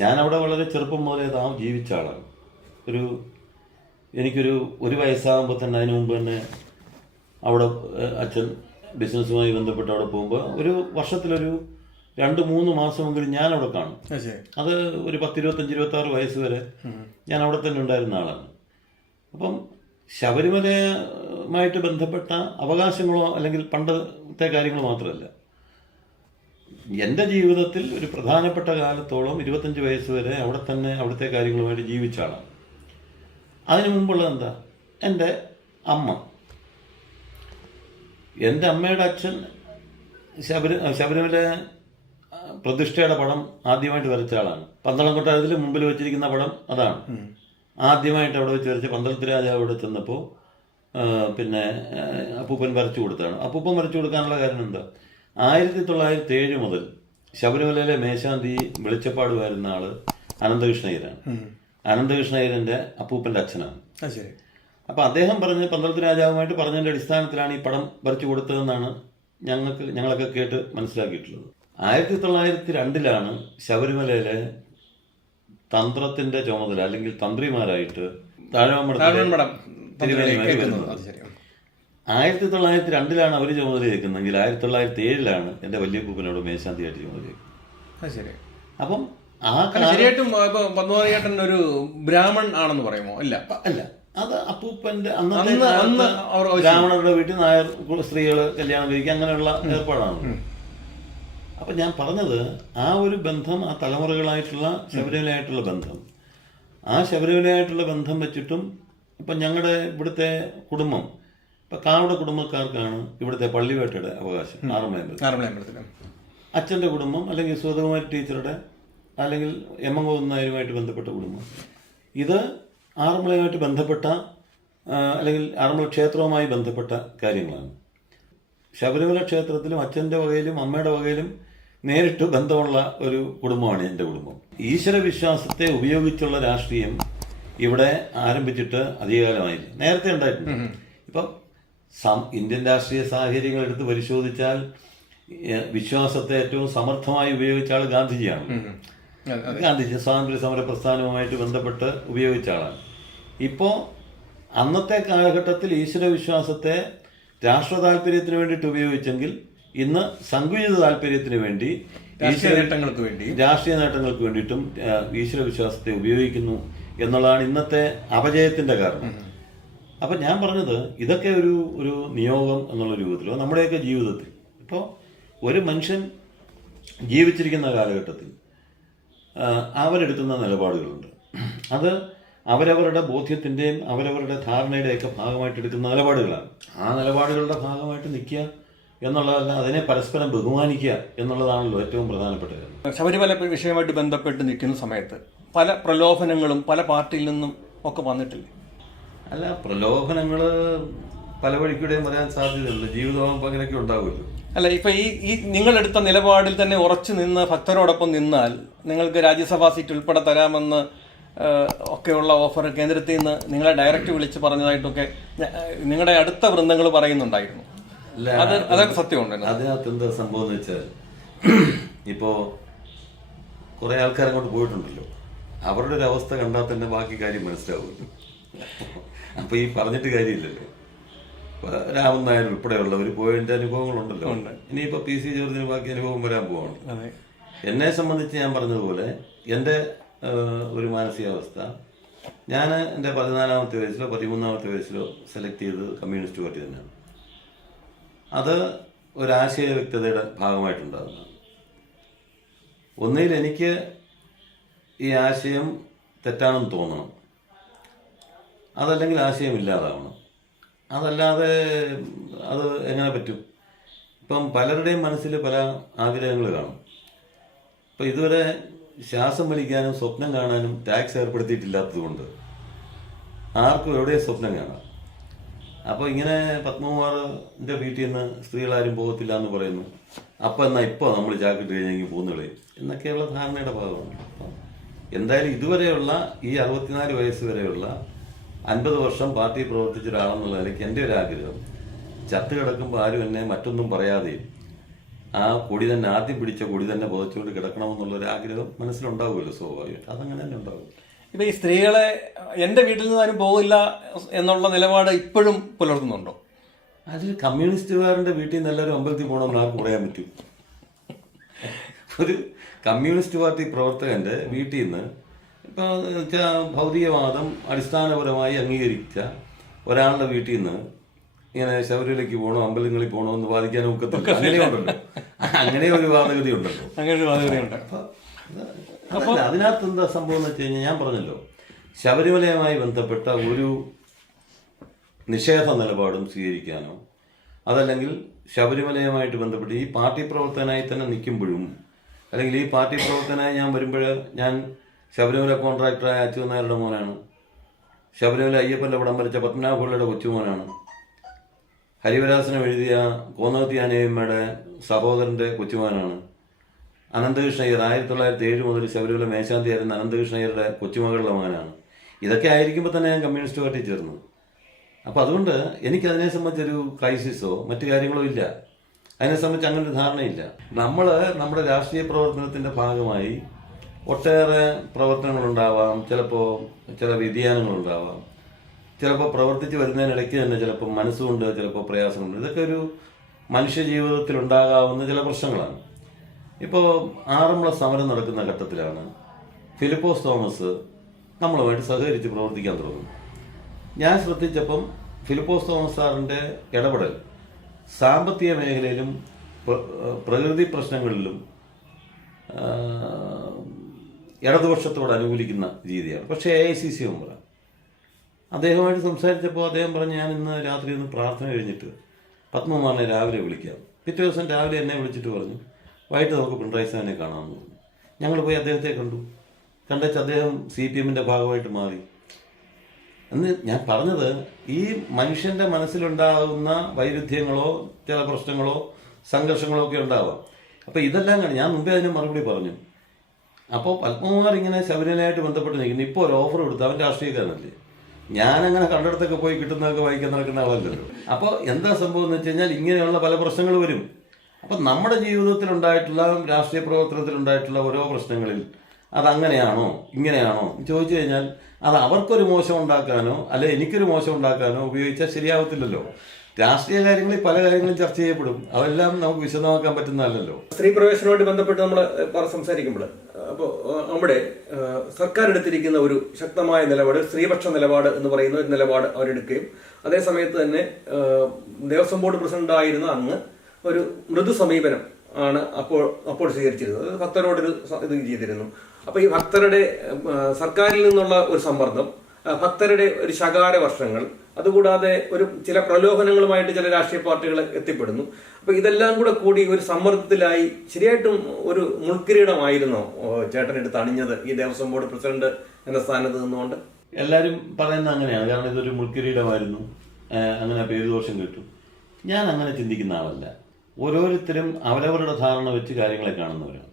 ഞാനവിടെ വളരെ ചെറുപ്പം മുതലേ ജീവിച്ച ആളാണ്. എനിക്കൊരു 1 വയസ്സാകുമ്പോൾ തന്നെ, അതിന് മുമ്പ് തന്നെ അവിടെ അച്ഛൻ ബിസിനസ്സുമായി ബന്ധപ്പെട്ട് അവിടെ പോകുമ്പോൾ ഒരു വർഷത്തിലൊരു 2-3 മാസമെങ്കിലും ഞാനവിടെ കാണും. അത് ഒരു 10-25-26 വയസ്സ് വരെ ഞാൻ അവിടെ തന്നെ ഉണ്ടായിരുന്ന ആളാണ്. അപ്പം ശബരിമലയുമായിട്ട് ബന്ധപ്പെട്ട അവകാശങ്ങളോ അല്ലെങ്കിൽ പണ്ടത്തെ കാര്യങ്ങളോ മാത്രമല്ല, എൻ്റെ ജീവിതത്തിൽ ഒരു പ്രധാനപ്പെട്ട കാലത്തോളം 25 വയസ്സ് വരെ അവിടെ തന്നെ അവിടുത്തെ കാര്യങ്ങളുമായിട്ട് ജീവിച്ച ആളാണ്. അതിനു മുമ്പുള്ളത് എന്താ, എൻ്റെ അമ്മയുടെ അച്ഛൻ ശബരിമല പ്രതിഷ്ഠയുടെ പടം ആദ്യമായിട്ട് വരച്ച ആളാണ്. പന്തളം കൊട്ടാരത്തിൽ മുമ്പിൽ വെച്ചിരിക്കുന്ന പടം അതാണ്. ആദ്യമായിട്ട് അവിടെ വെച്ച് വരച്ച പന്തളത്ത് രാജാവ് അവിടെ ചെന്നപ്പോൾ പിന്നെ അപ്പൂപ്പൻ വരച്ചു കൊടുത്താണ്. അപ്പൂപ്പൻ വരച്ചു കൊടുക്കാനുള്ള കാരണം എന്താ, 1907 മുതൽ ശബരിമലയിലെ മേശാന്തി വെളിച്ചപ്പാട് വരുന്ന ആള് അനന്തകൃഷ്ണയ്യരാണ്. അനന്തകൃഷ്ണയ്യരൻ്റെ അപ്പൂപ്പൻ്റെ അച്ഛനാണ്. അപ്പം അദ്ദേഹം പറഞ്ഞ് പന്തളത്ത് രാജാവുമായിട്ട് പറഞ്ഞതിൻ്റെ അടിസ്ഥാനത്തിലാണ് ഈ പടം വരച്ചു കൊടുത്തതെന്നാണ് ഞങ്ങളൊക്കെ കേട്ട് മനസ്സിലാക്കിയിട്ടുള്ളത്. 1902 ശബരിമലയിലെ തന്ത്രത്തിന്റെ ചുമതല അല്ലെങ്കിൽ തന്ത്രിമാരായിട്ട് താഴവമ്പടം തിരുവേനിമാർ വരുന്നത്. 1902 അവർ ചുമതല ഏൽക്കുന്നെങ്കിൽ 1907 എൻ്റെ വല്യപ്പൂപ്പനോട് മേശാന്തിയായിട്ട് ചുമതല ഏൽക്കും. അപ്പം ശരിയായിട്ടും പത്മനാഭേട്ടൻ ഒരു ബ്രാഹ്മൺ ആണെന്ന് പറയുമോ? അല്ല, അത് അപ്പൂപ്പന്റെ അന്ന് ബ്രാഹ്മണരുടെ വീട്ടിൽ നായർ സ്ത്രീകൾ കല്യാണം കഴിക്കുക അങ്ങനെയുള്ള ഏർപ്പാടാണ്. അപ്പം ഞാൻ പറഞ്ഞത് ആ ഒരു ബന്ധം, ആ തലമുറകളായിട്ടുള്ള ശബരിമലയായിട്ടുള്ള ബന്ധം, ആ ശബരിമലയായിട്ടുള്ള ബന്ധം വെച്ചിട്ടും ഇപ്പം ഞങ്ങളുടെ ഇവിടുത്തെ കുടുംബം, ഇപ്പം കാവട കുടുംബക്കാർക്കാണ് ഇവിടുത്തെ പള്ളിവേട്ടയുടെ അവകാശം. ആറന്മുളയമ്പലത്തിൽ അച്ഛൻ്റെ കുടുംബം അല്ലെങ്കിൽ സുഗതകുമാരി ടീച്ചറുടെ അല്ലെങ്കിൽ എം എം ഗോവിന്ദനായരുമായിട്ട് ബന്ധപ്പെട്ട കുടുംബം, ഇത് ആറന്മുളയുമായിട്ട് ബന്ധപ്പെട്ട അല്ലെങ്കിൽ ആറന്മുള ക്ഷേത്രവുമായി ബന്ധപ്പെട്ട കാര്യങ്ങളാണ്. ശബരിമല ക്ഷേത്രത്തിലും അച്ഛൻ്റെ വകയിലും അമ്മയുടെ വകയിലും നേരിട്ട് ബന്ധമുള്ള ഒരു കുടുംബമാണ് എൻ്റെ കുടുംബം. ഈശ്വര വിശ്വാസത്തെ ഉപയോഗിച്ചുള്ള രാഷ്ട്രീയം ഇവിടെ ആരംഭിച്ചിട്ട് അധികകാലമായില്ല, നേരത്തെ ഉണ്ടായിട്ടുണ്ട്. ഇപ്പം ഇന്ത്യൻ രാഷ്ട്രീയ സാഹചര്യങ്ങൾ എടുത്ത് പരിശോധിച്ചാൽ വിശ്വാസത്തെ ഏറ്റവും സമർത്ഥമായി ഉപയോഗിച്ച ആൾ ഗാന്ധിജിയാണ്. ഗാന്ധിജി സ്വാതന്ത്ര്യ സമര പ്രസ്ഥാനവുമായിട്ട് ബന്ധപ്പെട്ട് ഉപയോഗിച്ച ആളാണ്. ഇപ്പോൾ അന്നത്തെ കാലഘട്ടത്തിൽ ഈശ്വര വിശ്വാസത്തെ രാഷ്ട്ര താല്പര്യത്തിന് വേണ്ടിയിട്ട് ഉപയോഗിച്ചെങ്കിൽ ഇന്ന് സങ്കുചിത താല്പര്യത്തിന് വേണ്ടി രാഷ്ട്രീയ നേട്ടങ്ങൾക്ക് വേണ്ടിയിട്ടും ഈശ്വര വിശ്വാസത്തെ ഉപയോഗിക്കുന്നു എന്നുള്ളതാണ് ഇന്നത്തെ അപജയത്തിന്റെ കാരണം. അപ്പം ഞാൻ പറഞ്ഞത് ഇതൊക്കെ ഒരു നിയോഗം എന്നുള്ള രൂപത്തിലോ നമ്മുടെയൊക്കെ ജീവിതത്തിൽ ഇപ്പോൾ ഒരു മനുഷ്യൻ ജീവിച്ചിരിക്കുന്ന കാലഘട്ടത്തിൽ അവരെടുക്കുന്ന നിലപാടുകളുണ്ട്. അത് അവരവരുടെ ബോധ്യത്തിൻ്റെയും അവരവരുടെ ധാരണയുടെയൊക്കെ ഭാഗമായിട്ട് എടുക്കുന്ന നിലപാടുകളാണ്. ആ നിലപാടുകളുടെ ഭാഗമായിട്ട് നിൽക്കുക എന്നുള്ളതല്ല, അതിനെ പരസ്പരം ബഹുമാനിക്കുക എന്നുള്ളതാണല്ലോ ഏറ്റവും പ്രധാനപ്പെട്ട കാര്യം. ശബരിമല വിഷയമായിട്ട് ബന്ധപ്പെട്ട് നിൽക്കുന്ന സമയത്ത് പല പ്രലോഭനങ്ങളും പല പാർട്ടിയിൽ നിന്നും ഒക്കെ വന്നിട്ടില്ലേ? അല്ല, പ്രലോഭനങ്ങൾ പല വഴിക്കൂടെയും വരാൻ സാധ്യതയുണ്ട്. ജീവിതമാകുമ്പോൾ അങ്ങനെയൊക്കെ ഉണ്ടാവുമല്ലോ. അല്ല, ഇപ്പൊ ഈ നിങ്ങളെടുത്ത നിലപാടിൽ തന്നെ ഉറച്ചു നിന്ന് ഭക്തരോടൊപ്പം നിന്നാൽ നിങ്ങൾക്ക് രാജ്യസഭാ സീറ്റ് ഉൾപ്പെടെ തരാമെന്ന് ഒക്കെയുള്ള ഓഫർ കേന്ദ്രത്തിൽ നിന്ന് നിങ്ങളെ ഡയറക്റ്റ് വിളിച്ച് പറഞ്ഞതായിട്ടൊക്കെ നിങ്ങളുടെ അടുത്ത വൃന്ദങ്ങൾ പറയുന്നുണ്ടായിരുന്നു. അതൊക്കെ സത്യമുണ്ട്. അതിനകത്ത് എന്താ സംഭവം എന്ന് വെച്ചാൽ, ഇപ്പോ കുറെ ആൾക്കാർ അങ്ങോട്ട് പോയിട്ടുണ്ടല്ലോ, അവരുടെ ഒരു അവസ്ഥ കണ്ടാൽ തന്നെ ബാക്കി കാര്യം മനസ്സിലാവുമല്ലോ. അപ്പൊ ഈ പറഞ്ഞിട്ട് കാര്യമില്ലല്ലോ. രാമൻ നായർ ഉൾപ്പെടെയുള്ളവർ പോയതിൻ്റെ അനുഭവങ്ങളുണ്ടല്ലോ. ഇനിയിപ്പോൾ PC ജോർജിന് ബാക്കി അനുഭവം വരാൻ പോവാണ്. എന്നെ സംബന്ധിച്ച് ഞാൻ പറഞ്ഞതുപോലെ എൻ്റെ ഒരു മാനസികാവസ്ഥ, ഞാൻ എൻ്റെ 14-ാമത്തെ വയസ്സിലോ 13-ാമത്തെ വയസ്സിലോ സെലക്ട് ചെയ്തത് കമ്മ്യൂണിസ്റ്റ് പാർട്ടി തന്നെയാണ്. അത് ഒരാശയ വ്യക്തതയുടെ ഭാഗമായിട്ടുണ്ടാകുന്നതാണ്. ഒന്നുകിൽ എനിക്ക് ഈ ആശയം തെറ്റാണെന്ന് തോന്നണം, അതല്ലെങ്കിൽ ആശയം ഇല്ലാതാവണം. അതല്ലാതെ അത് എങ്ങനെ പറ്റും? ഇപ്പം പലരുടെയും മനസ്സിൽ പല ആഗ്രഹങ്ങൾ കാണും. ഇപ്പം ഇതുവരെ ശ്വാസം വലിക്കാനും സ്വപ്നം കാണാനും ടാക്സ് ഏർപ്പെടുത്തിയിട്ടില്ലാത്തതുകൊണ്ട് ആർക്കും എവിടെ സ്വപ്നം കാണാം. അപ്പോൾ ഇങ്ങനെ പത്മകുമാറിൻ്റെ വീട്ടിൽ നിന്ന് സ്ത്രീകളാരും പോകത്തില്ല എന്ന് പറയുന്നു. അപ്പം എന്നാൽ ഇപ്പോൾ നമ്മൾ ജാക്കറ്റ് കഴിഞ്ഞെങ്കിൽ പോകുന്നുള്ളേ എന്നൊക്കെയുള്ള ധാരണയുടെ ഭാഗമാണ്. അപ്പം എന്തായാലും ഇതുവരെയുള്ള ഈ 64 വയസ്സ് വരെയുള്ള 50 വർഷം പാർട്ടി പ്രവർത്തിച്ച ഒരാളെന്നുള്ള നിലയ്ക്ക് എൻ്റെ ഒരു ആഗ്രഹം, ചത്ത് കിടക്കുമ്പോൾ ആരും എന്നെ മറ്റൊന്നും പറയാതെയും ആ കൊടി തന്നെ, ആദ്യം പിടിച്ച കൊടി തന്നെ പുതച്ചുകൊണ്ട് കിടക്കണമെന്നുള്ളൊരു ആഗ്രഹം മനസ്സിലുണ്ടാവുമല്ലോ സ്വാഭാവികമായിട്ട്. അതങ്ങനെ തന്നെ ഉണ്ടാവും. ഇപ്പം ഈ സ്ത്രീകളെ എൻ്റെ വീട്ടിൽ നിന്ന് ആരും പോകില്ല എന്നുള്ള നിലപാട് ഇപ്പോഴും പുലർത്തുന്നുണ്ടോ? അതിൽ കമ്മ്യൂണിസ്റ്റുകാരൻ്റെ വീട്ടിൽ നിന്ന് എല്ലാവരും അമ്പലത്തിൽ പോകണമെന്ന് ആർക്കും പറയാൻ പറ്റും? ഒരു കമ്മ്യൂണിസ്റ്റ് പാർട്ടി പ്രവർത്തകൻ്റെ വീട്ടിൽ നിന്ന് ഇപ്പോൾ ഭൗതികവാദം അടിസ്ഥാനപരമായി അംഗീകരിച്ച ഒരാളുടെ വീട്ടിൽ നിന്ന് ഇങ്ങനെ ശബരിമലയ്ക്ക് പോകണോ അമ്പലങ്ങളിൽ പോകണോ എന്ന് വാദിക്കാൻ ഒക്കത്തില്ല. അങ്ങനെയുണ്ടല്ലോ, അങ്ങനെ ഒരു വാദഗതി ഉണ്ടല്ലോ. അങ്ങനെ ഒരു വാദഗതിയുണ്ട്. അപ്പോൾ അതിനകത്ത് എന്താ സംഭവം എന്ന് വെച്ച് കഴിഞ്ഞാൽ, ഞാൻ പറഞ്ഞല്ലോ, ശബരിമലയുമായി ബന്ധപ്പെട്ട ഒരു നിഷേധ നിലപാടും സ്വീകരിക്കാനോ അതല്ലെങ്കിൽ ശബരിമലയുമായിട്ട് ബന്ധപ്പെട്ട് ഈ പാർട്ടി പ്രവർത്തകനായി തന്നെ നിൽക്കുമ്പോഴും, അല്ലെങ്കിൽ ഈ പാർട്ടി പ്രവർത്തകനായി ഞാൻ വരുമ്പോൾ ഞാൻ ശബരിമല കോൺട്രാക്ടറായ അച്യുതനായരുടെ മോനാണ്, ശബരിമല അയ്യപ്പൻ്റെ പടം വരച്ച പത്മനാഭപിള്ളയുടെ കൊച്ചുമോനാണ്, ഹരിവരാസനം എഴുതിയ കോന്നകത്തി ആനയമ്മയുടെ സഹോദരൻ്റെ കൊച്ചുമോനാണ്, അനന്തകൃഷ്ണ അയ്യർ 1907 മുതൽ ശബരിമല മേശാന്തിയായിരുന്ന അനന്തകൃഷ്ണ അയ്യരുടെ കൊച്ചുമകളുടെ മകനാണ്. ഇതൊക്കെ ആയിരിക്കുമ്പോൾ തന്നെ ഞാൻ കമ്മ്യൂണിസ്റ്റ് പാർട്ടി ചേർന്നു. അപ്പോൾ അതുകൊണ്ട് എനിക്കതിനെ സംബന്ധിച്ചൊരു ക്രൈസിസോ മറ്റു കാര്യങ്ങളോ ഇല്ല. അതിനെ സംബന്ധിച്ച് അങ്ങനെ ഒരു ധാരണയില്ല. നമ്മൾ നമ്മുടെ രാഷ്ട്രീയ പ്രവർത്തനത്തിൻ്റെ ഭാഗമായി ഒട്ടേറെ പ്രവർത്തനങ്ങളുണ്ടാവാം, ചിലപ്പോൾ ചില വ്യതിയാനങ്ങളുണ്ടാവാം, ചിലപ്പോൾ പ്രവർത്തിച്ച് വരുന്നതിനിടയ്ക്ക് തന്നെ ചിലപ്പോൾ മനസ്സുകൊണ്ട് ചിലപ്പോൾ പ്രയാസങ്ങളുണ്ട്. ഇതൊക്കെ ഒരു മനുഷ്യ ജീവിതത്തിൽ ഉണ്ടാകാവുന്ന ചില പ്രശ്നങ്ങളാണ്. ഇപ്പോൾ ആറന്മുള സമരം നടക്കുന്ന ഘട്ടത്തിലാണ് ഫിലിപ്പോസ് തോമസ് നമ്മളുമായിട്ട് സഹകരിച്ച് പ്രവർത്തിക്കാൻ തുടങ്ങുന്നത്. ഞാൻ ശ്രദ്ധിച്ചപ്പം ഫിലിപ്പോസ് തോമസ് സാറിൻ്റെ ഇടപെടൽ സാമ്പത്തിക മേഖലയിലും പ്രകൃതി പ്രശ്നങ്ങളിലും ഇടതുപക്ഷത്തോട് അനുകൂലിക്കുന്ന രീതിയാണ്. പക്ഷേ AICC മെമ്പറാണ്. അദ്ദേഹമായിട്ട് സംസാരിച്ചപ്പോൾ അദ്ദേഹം പറഞ്ഞു, ഞാൻ ഇന്ന് രാത്രി ഒന്ന് പ്രാർത്ഥന കഴിഞ്ഞിട്ട് പത്മകുമാറിനെ രാവിലെ വിളിക്കാം. പിറ്റേ ദിവസം രാവിലെ എന്നെ വിളിച്ചിട്ട് പറഞ്ഞു, വൈകിട്ട് നമുക്ക് പിണറായി സാറിനെ കാണാമെന്ന് പറഞ്ഞു. ഞങ്ങൾ പോയി അദ്ദേഹത്തെ കണ്ടു. കണ്ടേച്ച് അദ്ദേഹം CPM-ൻ്റെ ഭാഗമായിട്ട് മാറി. എന്ന് ഞാൻ പറഞ്ഞത്, ഈ മനുഷ്യൻ്റെ മനസ്സിലുണ്ടാകുന്ന വൈരുദ്ധ്യങ്ങളോ ചില പ്രശ്നങ്ങളോ സംഘർഷങ്ങളോ ഒക്കെ ഉണ്ടാവാം. അപ്പോൾ ഇതെല്ലാം കാണും. ഞാൻ മുമ്പേ അതിന് മറുപടി പറഞ്ഞു. അപ്പോൾ പത്മകുമാർ ഇങ്ങനെ ശബരിമലയായിട്ട് ബന്ധപ്പെട്ട് നിൽക്കുന്നു. ഇപ്പോൾ ഒരു ഓഫർ കൊടുത്തു, അവൻ രാഷ്ട്രീയക്കാരനല്ലേ. ഞാനങ്ങനെ കണ്ടിടത്തൊക്കെ പോയി കിട്ടുന്നതൊക്കെ വായിക്കാൻ നടക്കുന്ന ആളല്ലല്ലോ. അപ്പോൾ എന്താ സംഭവം എന്ന് വെച്ച് കഴിഞ്ഞാൽ, ഇങ്ങനെയുള്ള പല പ്രശ്നങ്ങൾ വരും. അപ്പം നമ്മുടെ ജീവിതത്തിലുണ്ടായിട്ടുള്ള രാഷ്ട്രീയ പ്രവർത്തനത്തിലുണ്ടായിട്ടുള്ള ഓരോ പ്രശ്നങ്ങളിൽ അതങ്ങനെയാണോ ഇങ്ങനെയാണോ ചോദിച്ചു കഴിഞ്ഞാൽ അത് അവർക്കൊരു മോശം ഉണ്ടാക്കാനോ അല്ലെ എനിക്കൊരു മോശം ഉണ്ടാക്കാനോ ഉപയോഗിച്ചാൽ ശരിയാവത്തില്ലല്ലോ. രാഷ്ട്രീയ കാര്യങ്ങളിൽ പല കാര്യങ്ങളും ചർച്ച ചെയ്യപ്പെടും. അതെല്ലാം നമുക്ക് വിശദമാക്കാൻ പറ്റുന്നതല്ലല്ലോ. സ്ത്രീ പ്രവേശനവുമായിട്ട് ബന്ധപ്പെട്ട് നമ്മൾ സംസാരിക്കുമ്പോൾ അപ്പോൾ നമ്മുടെ സർക്കാർ എടുത്തിരിക്കുന്ന ഒരു ശക്തമായ നിലപാട്, സ്ത്രീപക്ഷ നിലപാട് എന്ന് പറയുന്ന ഒരു നിലപാട് അവരെടുക്കുകയും അതേസമയത്ത് തന്നെ ദേവസ്വം ബോർഡ് പ്രസിഡന്റായിരുന്ന അങ്ങ് ഒരു മൃദു സമീപനം ആണ് അപ്പോൾ സ്വീകരിച്ചിരുന്നത്. ഭക്തരോടൊരു ഇത് ചെയ്തിരുന്നു. അപ്പോൾ ഈ ഭക്തരുടെ സർക്കാരിൽ നിന്നുള്ള ഒരു സമ്മർദ്ദം, ഭക്തരുടെ ഒരു ശകാര വർഷങ്ങൾ, അതുകൂടാതെ ഒരു ചില പ്രലോഭനങ്ങളുമായിട്ട് ചില രാഷ്ട്രീയ പാർട്ടികൾ എത്തിപ്പെടുന്നു. അപ്പൊ ഇതെല്ലാം കൂടി ഒരു സമ്മർദ്ദത്തിലായി ശരിയായിട്ടും ഒരു മുൾക്കിരീടമായിരുന്നോ ചേട്ടനെടുത്ത് അണിഞ്ഞത് ഈ ദേവസ്വം ബോർഡ് പ്രസിഡന്റ് എന്ന സ്ഥാനത്ത് നിന്നുകൊണ്ട്? എല്ലാവരും പറയുന്നത് അങ്ങനെയാണ്. കാരണം ഇതൊരു മുൾക്കിരീടമായിരുന്നു, അങ്ങനെ പേരുദോഷം കിട്ടും. ഞാൻ അങ്ങനെ ചിന്തിക്കുന്ന ആളല്ല. ഓരോരുത്തരും അവരവരുടെ ധാരണ വെച്ച് കാര്യങ്ങളെ കാണുന്നവരാണ്.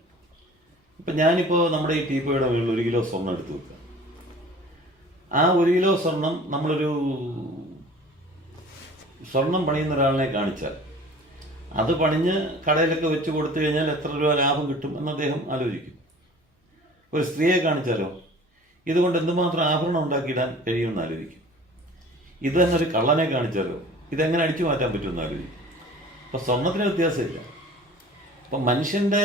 ഇപ്പം ഞാനിപ്പോൾ നമ്മുടെ ഈ ടീപ്പോയുടെ മുകളിൽ 1 കിലോ സ്വർണ്ണം എടുത്തു വെക്കുക. ആ 1 കിലോ സ്വർണം നമ്മളൊരു സ്വർണം പണിയുന്ന ഒരാളിനെ കാണിച്ചാൽ അത് പണിഞ്ഞ് കടയിലൊക്കെ വെച്ച് കൊടുത്തു കഴിഞ്ഞാൽ എത്ര രൂപ ലാഭം കിട്ടും എന്ന് അദ്ദേഹം ആലോചിക്കും. ഒരു സ്ത്രീയെ കാണിച്ചാലോ ഇതുകൊണ്ട് എന്തുമാത്രം ആഭരണം ഉണ്ടാക്കിയിടാൻ കഴിയുമെന്ന് ആലോചിക്കും. ഇത് തന്നെ ഒരു കള്ളനെ കാണിച്ചാലോ ഇതെങ്ങനെ അടിച്ചു മാറ്റാൻ പറ്റുമെന്ന് ആലോചിക്കും. അപ്പം സ്വർണത്തിന് വ്യത്യാസമില്ല. അപ്പം മനുഷ്യൻ്റെ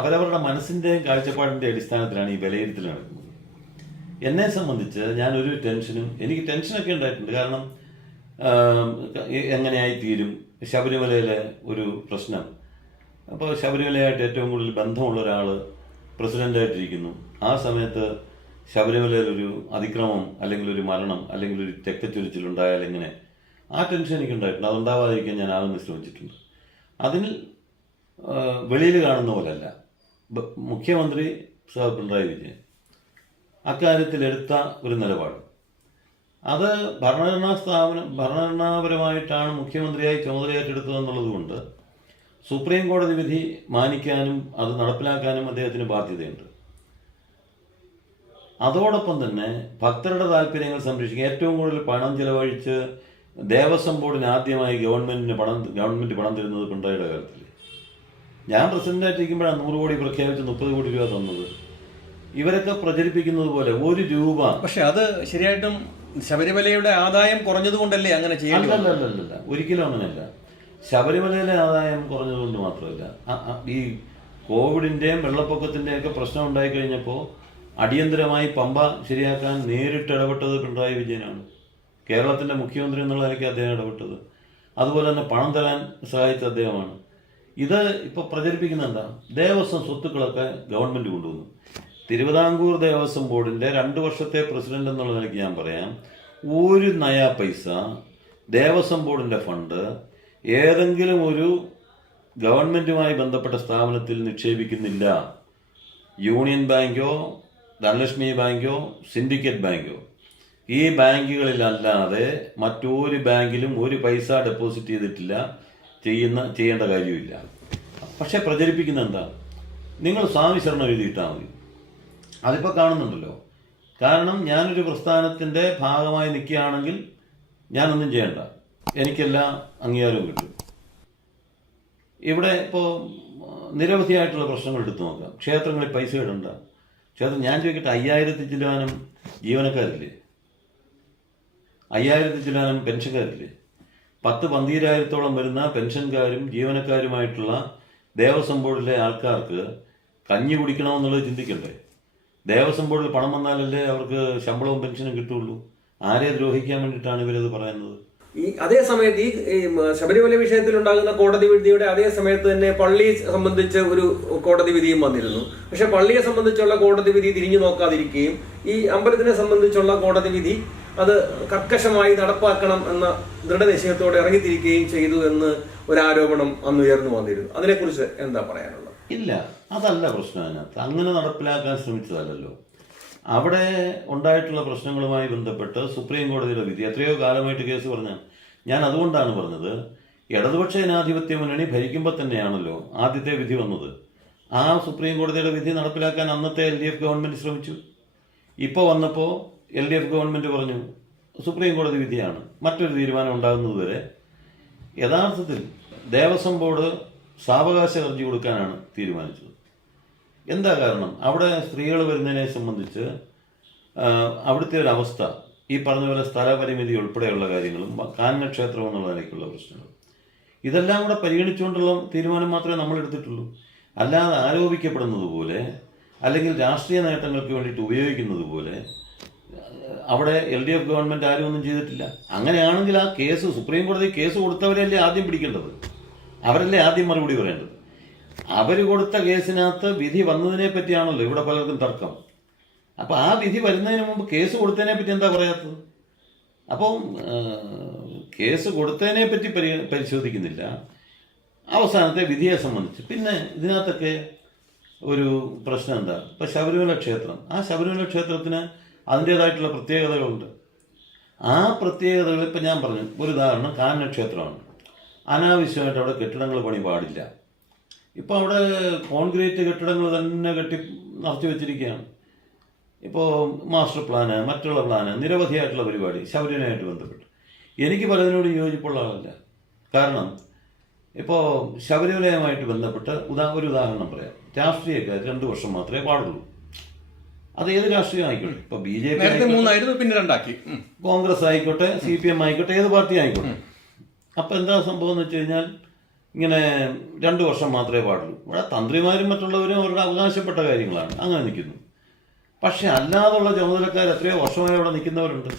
അവരവരുടെ മനസ്സിൻ്റെയും കാഴ്ചപ്പാടിൻ്റെ അടിസ്ഥാനത്തിലാണ് ഈ വിലയിരുത്തൽ നടക്കുന്നത്. എന്നെ സംബന്ധിച്ച് ഞാനൊരു ടെൻഷനും, എനിക്ക് ടെൻഷനൊക്കെ ഉണ്ടായിട്ടുണ്ട്. കാരണം എങ്ങനെയായി തീരും ശബരിമലയിലെ ഒരു പ്രശ്നം. അപ്പോൾ ശബരിമലയായിട്ട് ഏറ്റവും കൂടുതൽ ബന്ധമുള്ള ഒരാൾ പ്രസിഡൻ്റായിട്ടിരിക്കുന്നു. ആ സമയത്ത് ശബരിമലയിലൊരു അതിക്രമം അല്ലെങ്കിൽ ഒരു മരണം അല്ലെങ്കിൽ ഒരു രക്തച്ചൊരിച്ചിലുണ്ടായാൽ എങ്ങനെ, ആ ടെൻഷൻ എനിക്കുണ്ടായിട്ടുണ്ട്. അതുണ്ടാവാതിരിക്കാൻ ഞാൻ ആകുന്ന ശ്രമിച്ചിട്ടുണ്ട്. അതിൽ വെളിയിൽ കാണുന്ന പോലല്ല മുഖ്യമന്ത്രി പിണറായി വിജയൻ അക്കാര്യത്തിൽ എടുത്ത ഒരു നിലപാട്. അത് ഭരണഘടനാപരമായിട്ടാണ് മുഖ്യമന്ത്രിയായി ചുമതലയേറ്റെടുത്തതെന്നുള്ളത് കൊണ്ട് സുപ്രീം കോടതി വിധി മാനിക്കാനും അത് നടപ്പിലാക്കാനും അദ്ദേഹത്തിന് ബാധ്യതയുണ്ട്. അതോടൊപ്പം തന്നെ ഭക്തരുടെ താല്പര്യങ്ങൾ സംരക്ഷിക്കുക. ഏറ്റവും കൂടുതൽ പണം ചെലവഴിച്ച് ദേവസ്വം ബോർഡിന് ആദ്യമായി ഗവൺമെന്റ് പണം തരുന്നത് പിണറായിയുടെ കാലത്തിൽ. ഞാൻ പ്രസിഡന്റായിട്ടിരിക്കുമ്പോഴാണ് 100 കോടി പ്രഖ്യാപിച്ച് 30 കോടി രൂപ തന്നത്. ഇവരൊക്കെ പ്രചരിപ്പിക്കുന്നത് പോലെ 1 രൂപ. പക്ഷെ അത് ശരിയായിട്ടും ശബരിമലയുടെ ആദായം കുറഞ്ഞതുകൊണ്ടല്ലേ അങ്ങനെ ചെയ്യേണ്ടത്? അല്ലല്ല, ഒരിക്കലും അങ്ങനെയല്ല. ശബരിമലയിലെ ആദായം കുറഞ്ഞതുകൊണ്ട് മാത്രമല്ല, ഈ കോവിഡിന്റെയും വെള്ളപ്പൊക്കത്തിന്റെയും ഒക്കെ പ്രശ്നം ഉണ്ടായിക്കഴിഞ്ഞപ്പോൾ അടിയന്തരമായി പമ്പ ശരിയാക്കാൻ നേരിട്ട് ഇടപെട്ടത് പിണറായി വിജയനാണ്. കേരളത്തിന്റെ മുഖ്യമന്ത്രി എന്നുള്ള നിലയ്ക്ക് അദ്ദേഹം ഇടപെട്ടത്. അതുപോലെ തന്നെ പണം തരാൻ സഹായിച്ച അദ്ദേഹമാണ്. ഇത് ഇപ്പോൾ പ്രചരിപ്പിക്കുന്ന എന്താ, ദേവസ്വം സ്വത്തുക്കളൊക്കെ ഗവൺമെന്റ് കൊണ്ടുവന്നു. തിരുവിതാംകൂർ ദേവസ്വം ബോർഡിന്റെ 2 വർഷത്തെ പ്രസിഡന്റ് എന്നുള്ള നിലയ്ക്ക് ഞാൻ പറയാം, 1 നയാ പൈസ ദേവസ്വം ബോർഡിന്റെ ഫണ്ട് ഏതെങ്കിലും ഒരു ഗവൺമെന്റുമായി ബന്ധപ്പെട്ട സ്ഥാപനത്തിൽ നിക്ഷേപിക്കുന്നില്ല. യൂണിയൻ ബാങ്കോ ധനലക്ഷ്മി ബാങ്കോ സിൻഡിക്കേറ്റ് ബാങ്കോ, ഈ ബാങ്കുകളിലല്ലാതെ മറ്റൊരു ബാങ്കിലും 1 പൈസ ഡെപ്പോസിറ്റ് ചെയ്തിട്ടില്ല, ചെയ്യേണ്ട കാര്യമില്ല. പക്ഷെ പ്രചരിപ്പിക്കുന്ന എന്താ, നിങ്ങൾ സ്വാമി ശരണം എഴുതിയിട്ടാൽ മതി. അതിപ്പോൾ കാണുന്നുണ്ടല്ലോ. കാരണം ഞാനൊരു പ്രസ്ഥാനത്തിൻ്റെ ഭാഗമായി നിൽക്കുകയാണെങ്കിൽ ഞാനൊന്നും ചെയ്യണ്ട, എനിക്കെല്ലാം അംഗീകാരവും കിട്ടും. ഇവിടെ ഇപ്പോൾ നിരവധിയായിട്ടുള്ള പ്രശ്നങ്ങൾ എടുത്തു നോക്കാം. ക്ഷേത്രങ്ങളിൽ പൈസ ഇടണ്ട. ക്ഷേത്രം ഞാൻ ചോദിക്കട്ടെ, 5000 ചില്ലാനും ജീവനക്കാരില്ലേ? 5000 ചില്ലാനും പെൻഷൻകാരില്ലേ? 10-12,000 വരുന്ന പെൻഷൻകാരും ജീവനക്കാരുമായിട്ടുള്ള ദേവസ്വം ബോർഡിലെ ആൾക്കാർക്ക് കഞ്ഞി കുടിക്കണമെന്നുള്ളത് ചിന്തിക്കണ്ടേ? ദേവസ്വം ബോർഡിൽ പണം വന്നാലല്ലേ അവർക്ക് ശമ്പളവും പെൻഷനും കിട്ടുള്ളൂ. ആരെ ദ്രോഹിക്കാൻ വേണ്ടിയിട്ടാണ് ഇവരത് പറയുന്നത്? അതേ സമയത്ത് ഈ ശബരിമല വിഷയത്തിൽ ഉണ്ടാകുന്ന കോടതി വിധിയുടെ അതേ സമയത്ത് തന്നെ പള്ളിയെ സംബന്ധിച്ച് ഒരു കോടതി വിധിയും വന്നിരുന്നു. പക്ഷെ പള്ളിയെ സംബന്ധിച്ചുള്ള കോടതി വിധി തിരിഞ്ഞു നോക്കാതിരിക്കുകയും ഈ അമ്പലത്തിനെ സംബന്ധിച്ചുള്ള കോടതി വിധി അത് കർക്കശമായി നടപ്പാക്കണം എന്ന ദൃഢനിശ്ചയത്തോടെ ഇറങ്ങിത്തിരിക്കുകയും ചെയ്തു എന്ന് ഒരു ആരോപണം അന്ന് ഉയർന്നു വന്നിരുന്നു. അതിനെക്കുറിച്ച് എന്താ പറയാനുള്ളത്? ഇല്ല, അതല്ല പ്രശ്നം. അതിനകത്ത് അങ്ങനെ നടപ്പിലാക്കാൻ ശ്രമിച്ചതല്ലോ. അവിടെ ഉണ്ടായിട്ടുള്ള പ്രശ്നങ്ങളുമായി ബന്ധപ്പെട്ട് സുപ്രീം കോടതിയുടെ വിധി, എത്രയോ കാലമായിട്ട് കേസ് പറഞ്ഞ ഞാൻ അതുകൊണ്ടാണ് പറഞ്ഞത്, ഇടതുപക്ഷ ജനാധിപത്യ മുന്നണി ഭരിക്കുമ്പോൾ തന്നെയാണല്ലോ ആദ്യത്തെ വിധി വന്നത്. ആ സുപ്രീം കോടതിയുടെ വിധി നടപ്പിലാക്കാൻ അന്നത്തെ LDF ഗവൺമെന്റ് ശ്രമിച്ചു. ഇപ്പോൾ വന്നപ്പോൾ LDF ഗവൺമെന്റ് പറഞ്ഞു സുപ്രീം കോടതി വിധിയാണ്, മറ്റൊരു തീരുമാനം ഉണ്ടാകുന്നതുവരെ. യഥാർത്ഥത്തിൽ ദേവസ്വം ബോർഡ് സാവകാശ ഹർജി കൊടുക്കാനാണ് തീരുമാനിച്ചത്. എന്താ കാരണം? അവിടെ സ്ത്രീകൾ വരുന്നതിനെ സംബന്ധിച്ച് അവിടുത്തെ ഒരു അവസ്ഥ, ഈ പറഞ്ഞ പോലെ സ്ഥലപരിമിതി ഉൾപ്പെടെയുള്ള കാര്യങ്ങളും കാനന ക്ഷേത്രം എന്നുള്ള നിലയ്ക്കുള്ള പ്രശ്നങ്ങൾ, ഇതെല്ലാം കൂടെ പരിഗണിച്ചുകൊണ്ടുള്ള തീരുമാനം മാത്രമേ നമ്മൾ എടുത്തിട്ടുള്ളൂ. അല്ലാതെ ആരോപിക്കപ്പെടുന്നത് പോലെ അല്ലെങ്കിൽ രാഷ്ട്രീയ നേട്ടങ്ങൾക്ക് വേണ്ടിയിട്ട് ഉപയോഗിക്കുന്നത് പോലെ അവിടെ LDF ഗവൺമെന്റ് ആരും ഒന്നും ചെയ്തിട്ടില്ല. അങ്ങനെയാണെങ്കിൽ ആ കേസ് സുപ്രീം കോടതി കേസ് കൊടുത്തവരല്ലേ ആദ്യം പിടിക്കേണ്ടത്, അവരല്ലേ ആദ്യം മറുപടി പറയേണ്ടത്. അവർ കൊടുത്ത കേസിനകത്ത് വിധി വന്നതിനെ പറ്റിയാണല്ലോ ഇവിടെ പലർക്കും തർക്കം. അപ്പോൾ ആ വിധി വരുന്നതിന് മുമ്പ് കേസ് കൊടുത്തതിനെ പറ്റി എന്താ പറയാത്തത്? അപ്പം കേസ് കൊടുത്തതിനെ പറ്റി പരിശോധിക്കുന്നില്ല, അവസാനത്തെ വിധിയെ സംബന്ധിച്ച്. പിന്നെ ഇതിനകത്തൊക്കെ ഒരു പ്രശ്നം എന്താ, ഇപ്പം ശബരിമല ക്ഷേത്രം, ആ ശബരിമല ക്ഷേത്രത്തിന് അതിൻ്റേതായിട്ടുള്ള പ്രത്യേകതകളുണ്ട്. ആ പ്രത്യേകതകൾ ഇപ്പം ഞാൻ പറഞ്ഞു, ഒരു ഉദാഹരണം കാനന ക്ഷേത്രമാണ്. അനാവശ്യമായിട്ട് അവിടെ കെട്ടിടങ്ങൾ പണി പാടില്ല. ഇപ്പോൾ അവിടെ കോൺക്രീറ്റ് കെട്ടിടങ്ങൾ തന്നെ കെട്ടി നിറച്ചു വെച്ചിരിക്കുകയാണ്. ഇപ്പോൾ മാസ്റ്റർ പ്ലാന്, മറ്റുള്ള പ്ലാന്, നിരവധിയായിട്ടുള്ള പരിപാടി ശബരിമലയായിട്ട് ബന്ധപ്പെട്ട് എനിക്ക് പലതിനോടും യോജിപ്പുള്ള ആളല്ല. കാരണം ഇപ്പോൾ ശബരിമലയുമായിട്ട് ബന്ധപ്പെട്ട് ഒരു ഉദാഹരണം പറയാം. രാഷ്ട്രീയക്കാർ 2 വർഷം മാത്രമേ പാടുള്ളൂ. അത് ഏത് രാഷ്ട്രീയം ആയിക്കോട്ടെ, ഇപ്പോൾ BJP, പിന്നെ 2 ആക്കി, കോൺഗ്രസ് ആയിക്കോട്ടെ, CPM ആയിക്കോട്ടെ, ഏത് പാർട്ടി ആയിക്കോട്ടെ, അപ്പം എന്താ സംഭവം എന്ന് വെച്ച് കഴിഞ്ഞാൽ ഇങ്ങനെ 2 വർഷം മാത്രമേ പാടുള്ളൂ. ഇവിടെ തന്ത്രിമാരും മറ്റുള്ളവരും അവരുടെ അവകാശപ്പെട്ട കാര്യങ്ങളാണ്, അങ്ങനെ നിൽക്കുന്നു. പക്ഷെ അല്ലാതുള്ള ചുമതലക്കാർ എത്രയോ വർഷമായി അവിടെ നിൽക്കുന്നവരുണ്ട്.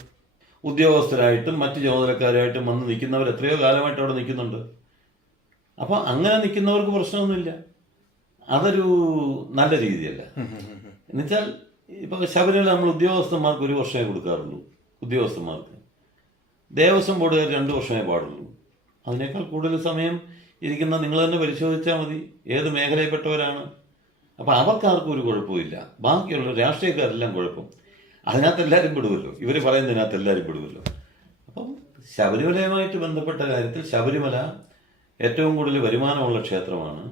ഉദ്യോഗസ്ഥരായിട്ടും മറ്റ് ചുമതലക്കാരായിട്ടും വന്ന് നിൽക്കുന്നവർ എത്രയോ കാലമായിട്ട് അവിടെ നിൽക്കുന്നുണ്ട്. അപ്പോൾ അങ്ങനെ നിൽക്കുന്നവർക്ക് പ്രശ്നമൊന്നുമില്ല. അതൊരു നല്ല രീതിയല്ല. എന്നുവെച്ചാൽ ഇപ്പോൾ ശബരിമല നമ്മൾ ഉദ്യോഗസ്ഥന്മാർക്ക് 1 വർഷമേ കൊടുക്കാറുള്ളൂ. ഉദ്യോഗസ്ഥന്മാർക്ക് ദേവസ്വം ബോർഡുകാർ 2 വർഷമേ പാടുള്ളൂ. അതിനേക്കാൾ കൂടുതൽ സമയം ഇരിക്കുന്ന നിങ്ങൾ തന്നെ പരിശോധിച്ചാൽ മതി ഏത് മേഖലയിൽപ്പെട്ടവരാണ്. അപ്പം അവർക്കാർക്കും ഒരു കുഴപ്പമില്ല. ബാക്കിയുള്ള രാഷ്ട്രീയക്കാരെല്ലാം കുഴപ്പം. അതിനകത്ത് എല്ലാവരും പെടുമല്ലോ, ഇവർ പറയുന്നതിനകത്ത് എല്ലാവരും പെടുമല്ലോ. അപ്പം ശബരിമലയുമായിട്ട് ബന്ധപ്പെട്ട കാര്യത്തിൽ ശബരിമല ഏറ്റവും കൂടുതൽ വരുമാനമുള്ള ക്ഷേത്രമാണ്.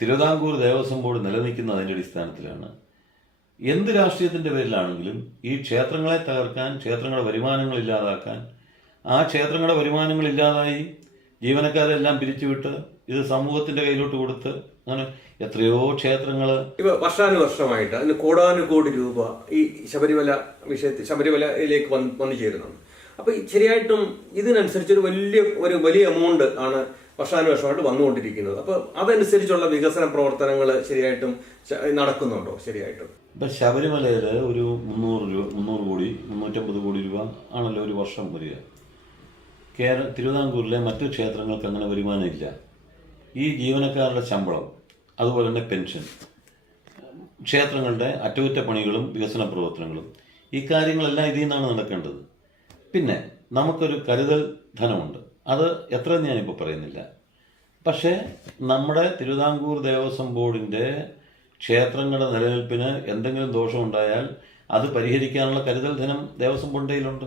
തിരുവിതാംകൂർ ദേവസ്വം ബോർഡ് നിലനിൽക്കുന്ന അതിൻ്റെ അടിസ്ഥാനത്തിലാണ്. എന്ത് രാഷ്ട്രീയത്തിൻ്റെ പേരിലാണെങ്കിലും ഈ ക്ഷേത്രങ്ങളെ തകർക്കാൻ, ക്ഷേത്രങ്ങളുടെ വരുമാനങ്ങൾ ഇല്ലാതാക്കാൻ, ആ ക്ഷേത്രങ്ങളുടെ വരുമാനങ്ങൾ ഇല്ലാതായി ജീവനക്കാരെല്ലാം പിരിച്ചുവിട്ട് ഇത് സമൂഹത്തിൻ്റെ കയ്യിലോട്ട് കൊടുത്ത് അങ്ങനെ എത്രയോ ക്ഷേത്രങ്ങൾ ഇപ്പൊ വർഷാനുവർഷമായിട്ട് അതിന് കോടാനുകോടി രൂപ ഈ ശബരിമല ശബരിമലയിലേക്ക് വന്നു ചേരുന്നുണ്ട്. അപ്പൊ ശരിയായിട്ടും ഇതിനനുസരിച്ച് ഒരു വലിയ എമൗണ്ട് ആണ് വർഷാനുവർഷമായിട്ട് വന്നുകൊണ്ടിരിക്കുന്നത്. അപ്പൊ അതനുസരിച്ചുള്ള വികസന പ്രവർത്തനങ്ങൾ ശരിയായിട്ടും നടക്കുന്നുണ്ടോ? ശരിയായിട്ടും ഇപ്പം ശബരിമലയിൽ ഒരു 300 കോടി 350 കോടി രൂപ ആണല്ലോ ഒരു വർഷം വരിക. തിരുവിതാംകൂറിലെ മറ്റു ക്ഷേത്രങ്ങൾക്ക് അങ്ങനെ വരുമാനമില്ല. ഈ ജീവനക്കാരുടെ ശമ്പളം, അതുപോലെ തന്നെ പെൻഷൻ, ക്ഷേത്രങ്ങളുടെ അറ്റകുറ്റപ്പണികളും വികസന പ്രവർത്തനങ്ങളും, ഈ കാര്യങ്ങളെല്ലാം ഇതിൽ നിന്നാണ് നടക്കേണ്ടത്. പിന്നെ നമുക്കൊരു കരുതൽ ധനമുണ്ട്. അത് എത്രയെന്ന് ഞാനിപ്പോൾ പറയുന്നില്ല. പക്ഷേ നമ്മുടെ തിരുവിതാംകൂർ ദേവസ്വം ബോർഡിൻ്റെ ക്ഷേത്രങ്ങളുടെ നിലനിൽപ്പിന് എന്തെങ്കിലും ദോഷമുണ്ടായാൽ അത് പരിഹരിക്കാനുള്ള കരുതൽ ധനം ദേവസ്വം ബോർഡിൻ്റെ കയ്യിലുണ്ട്.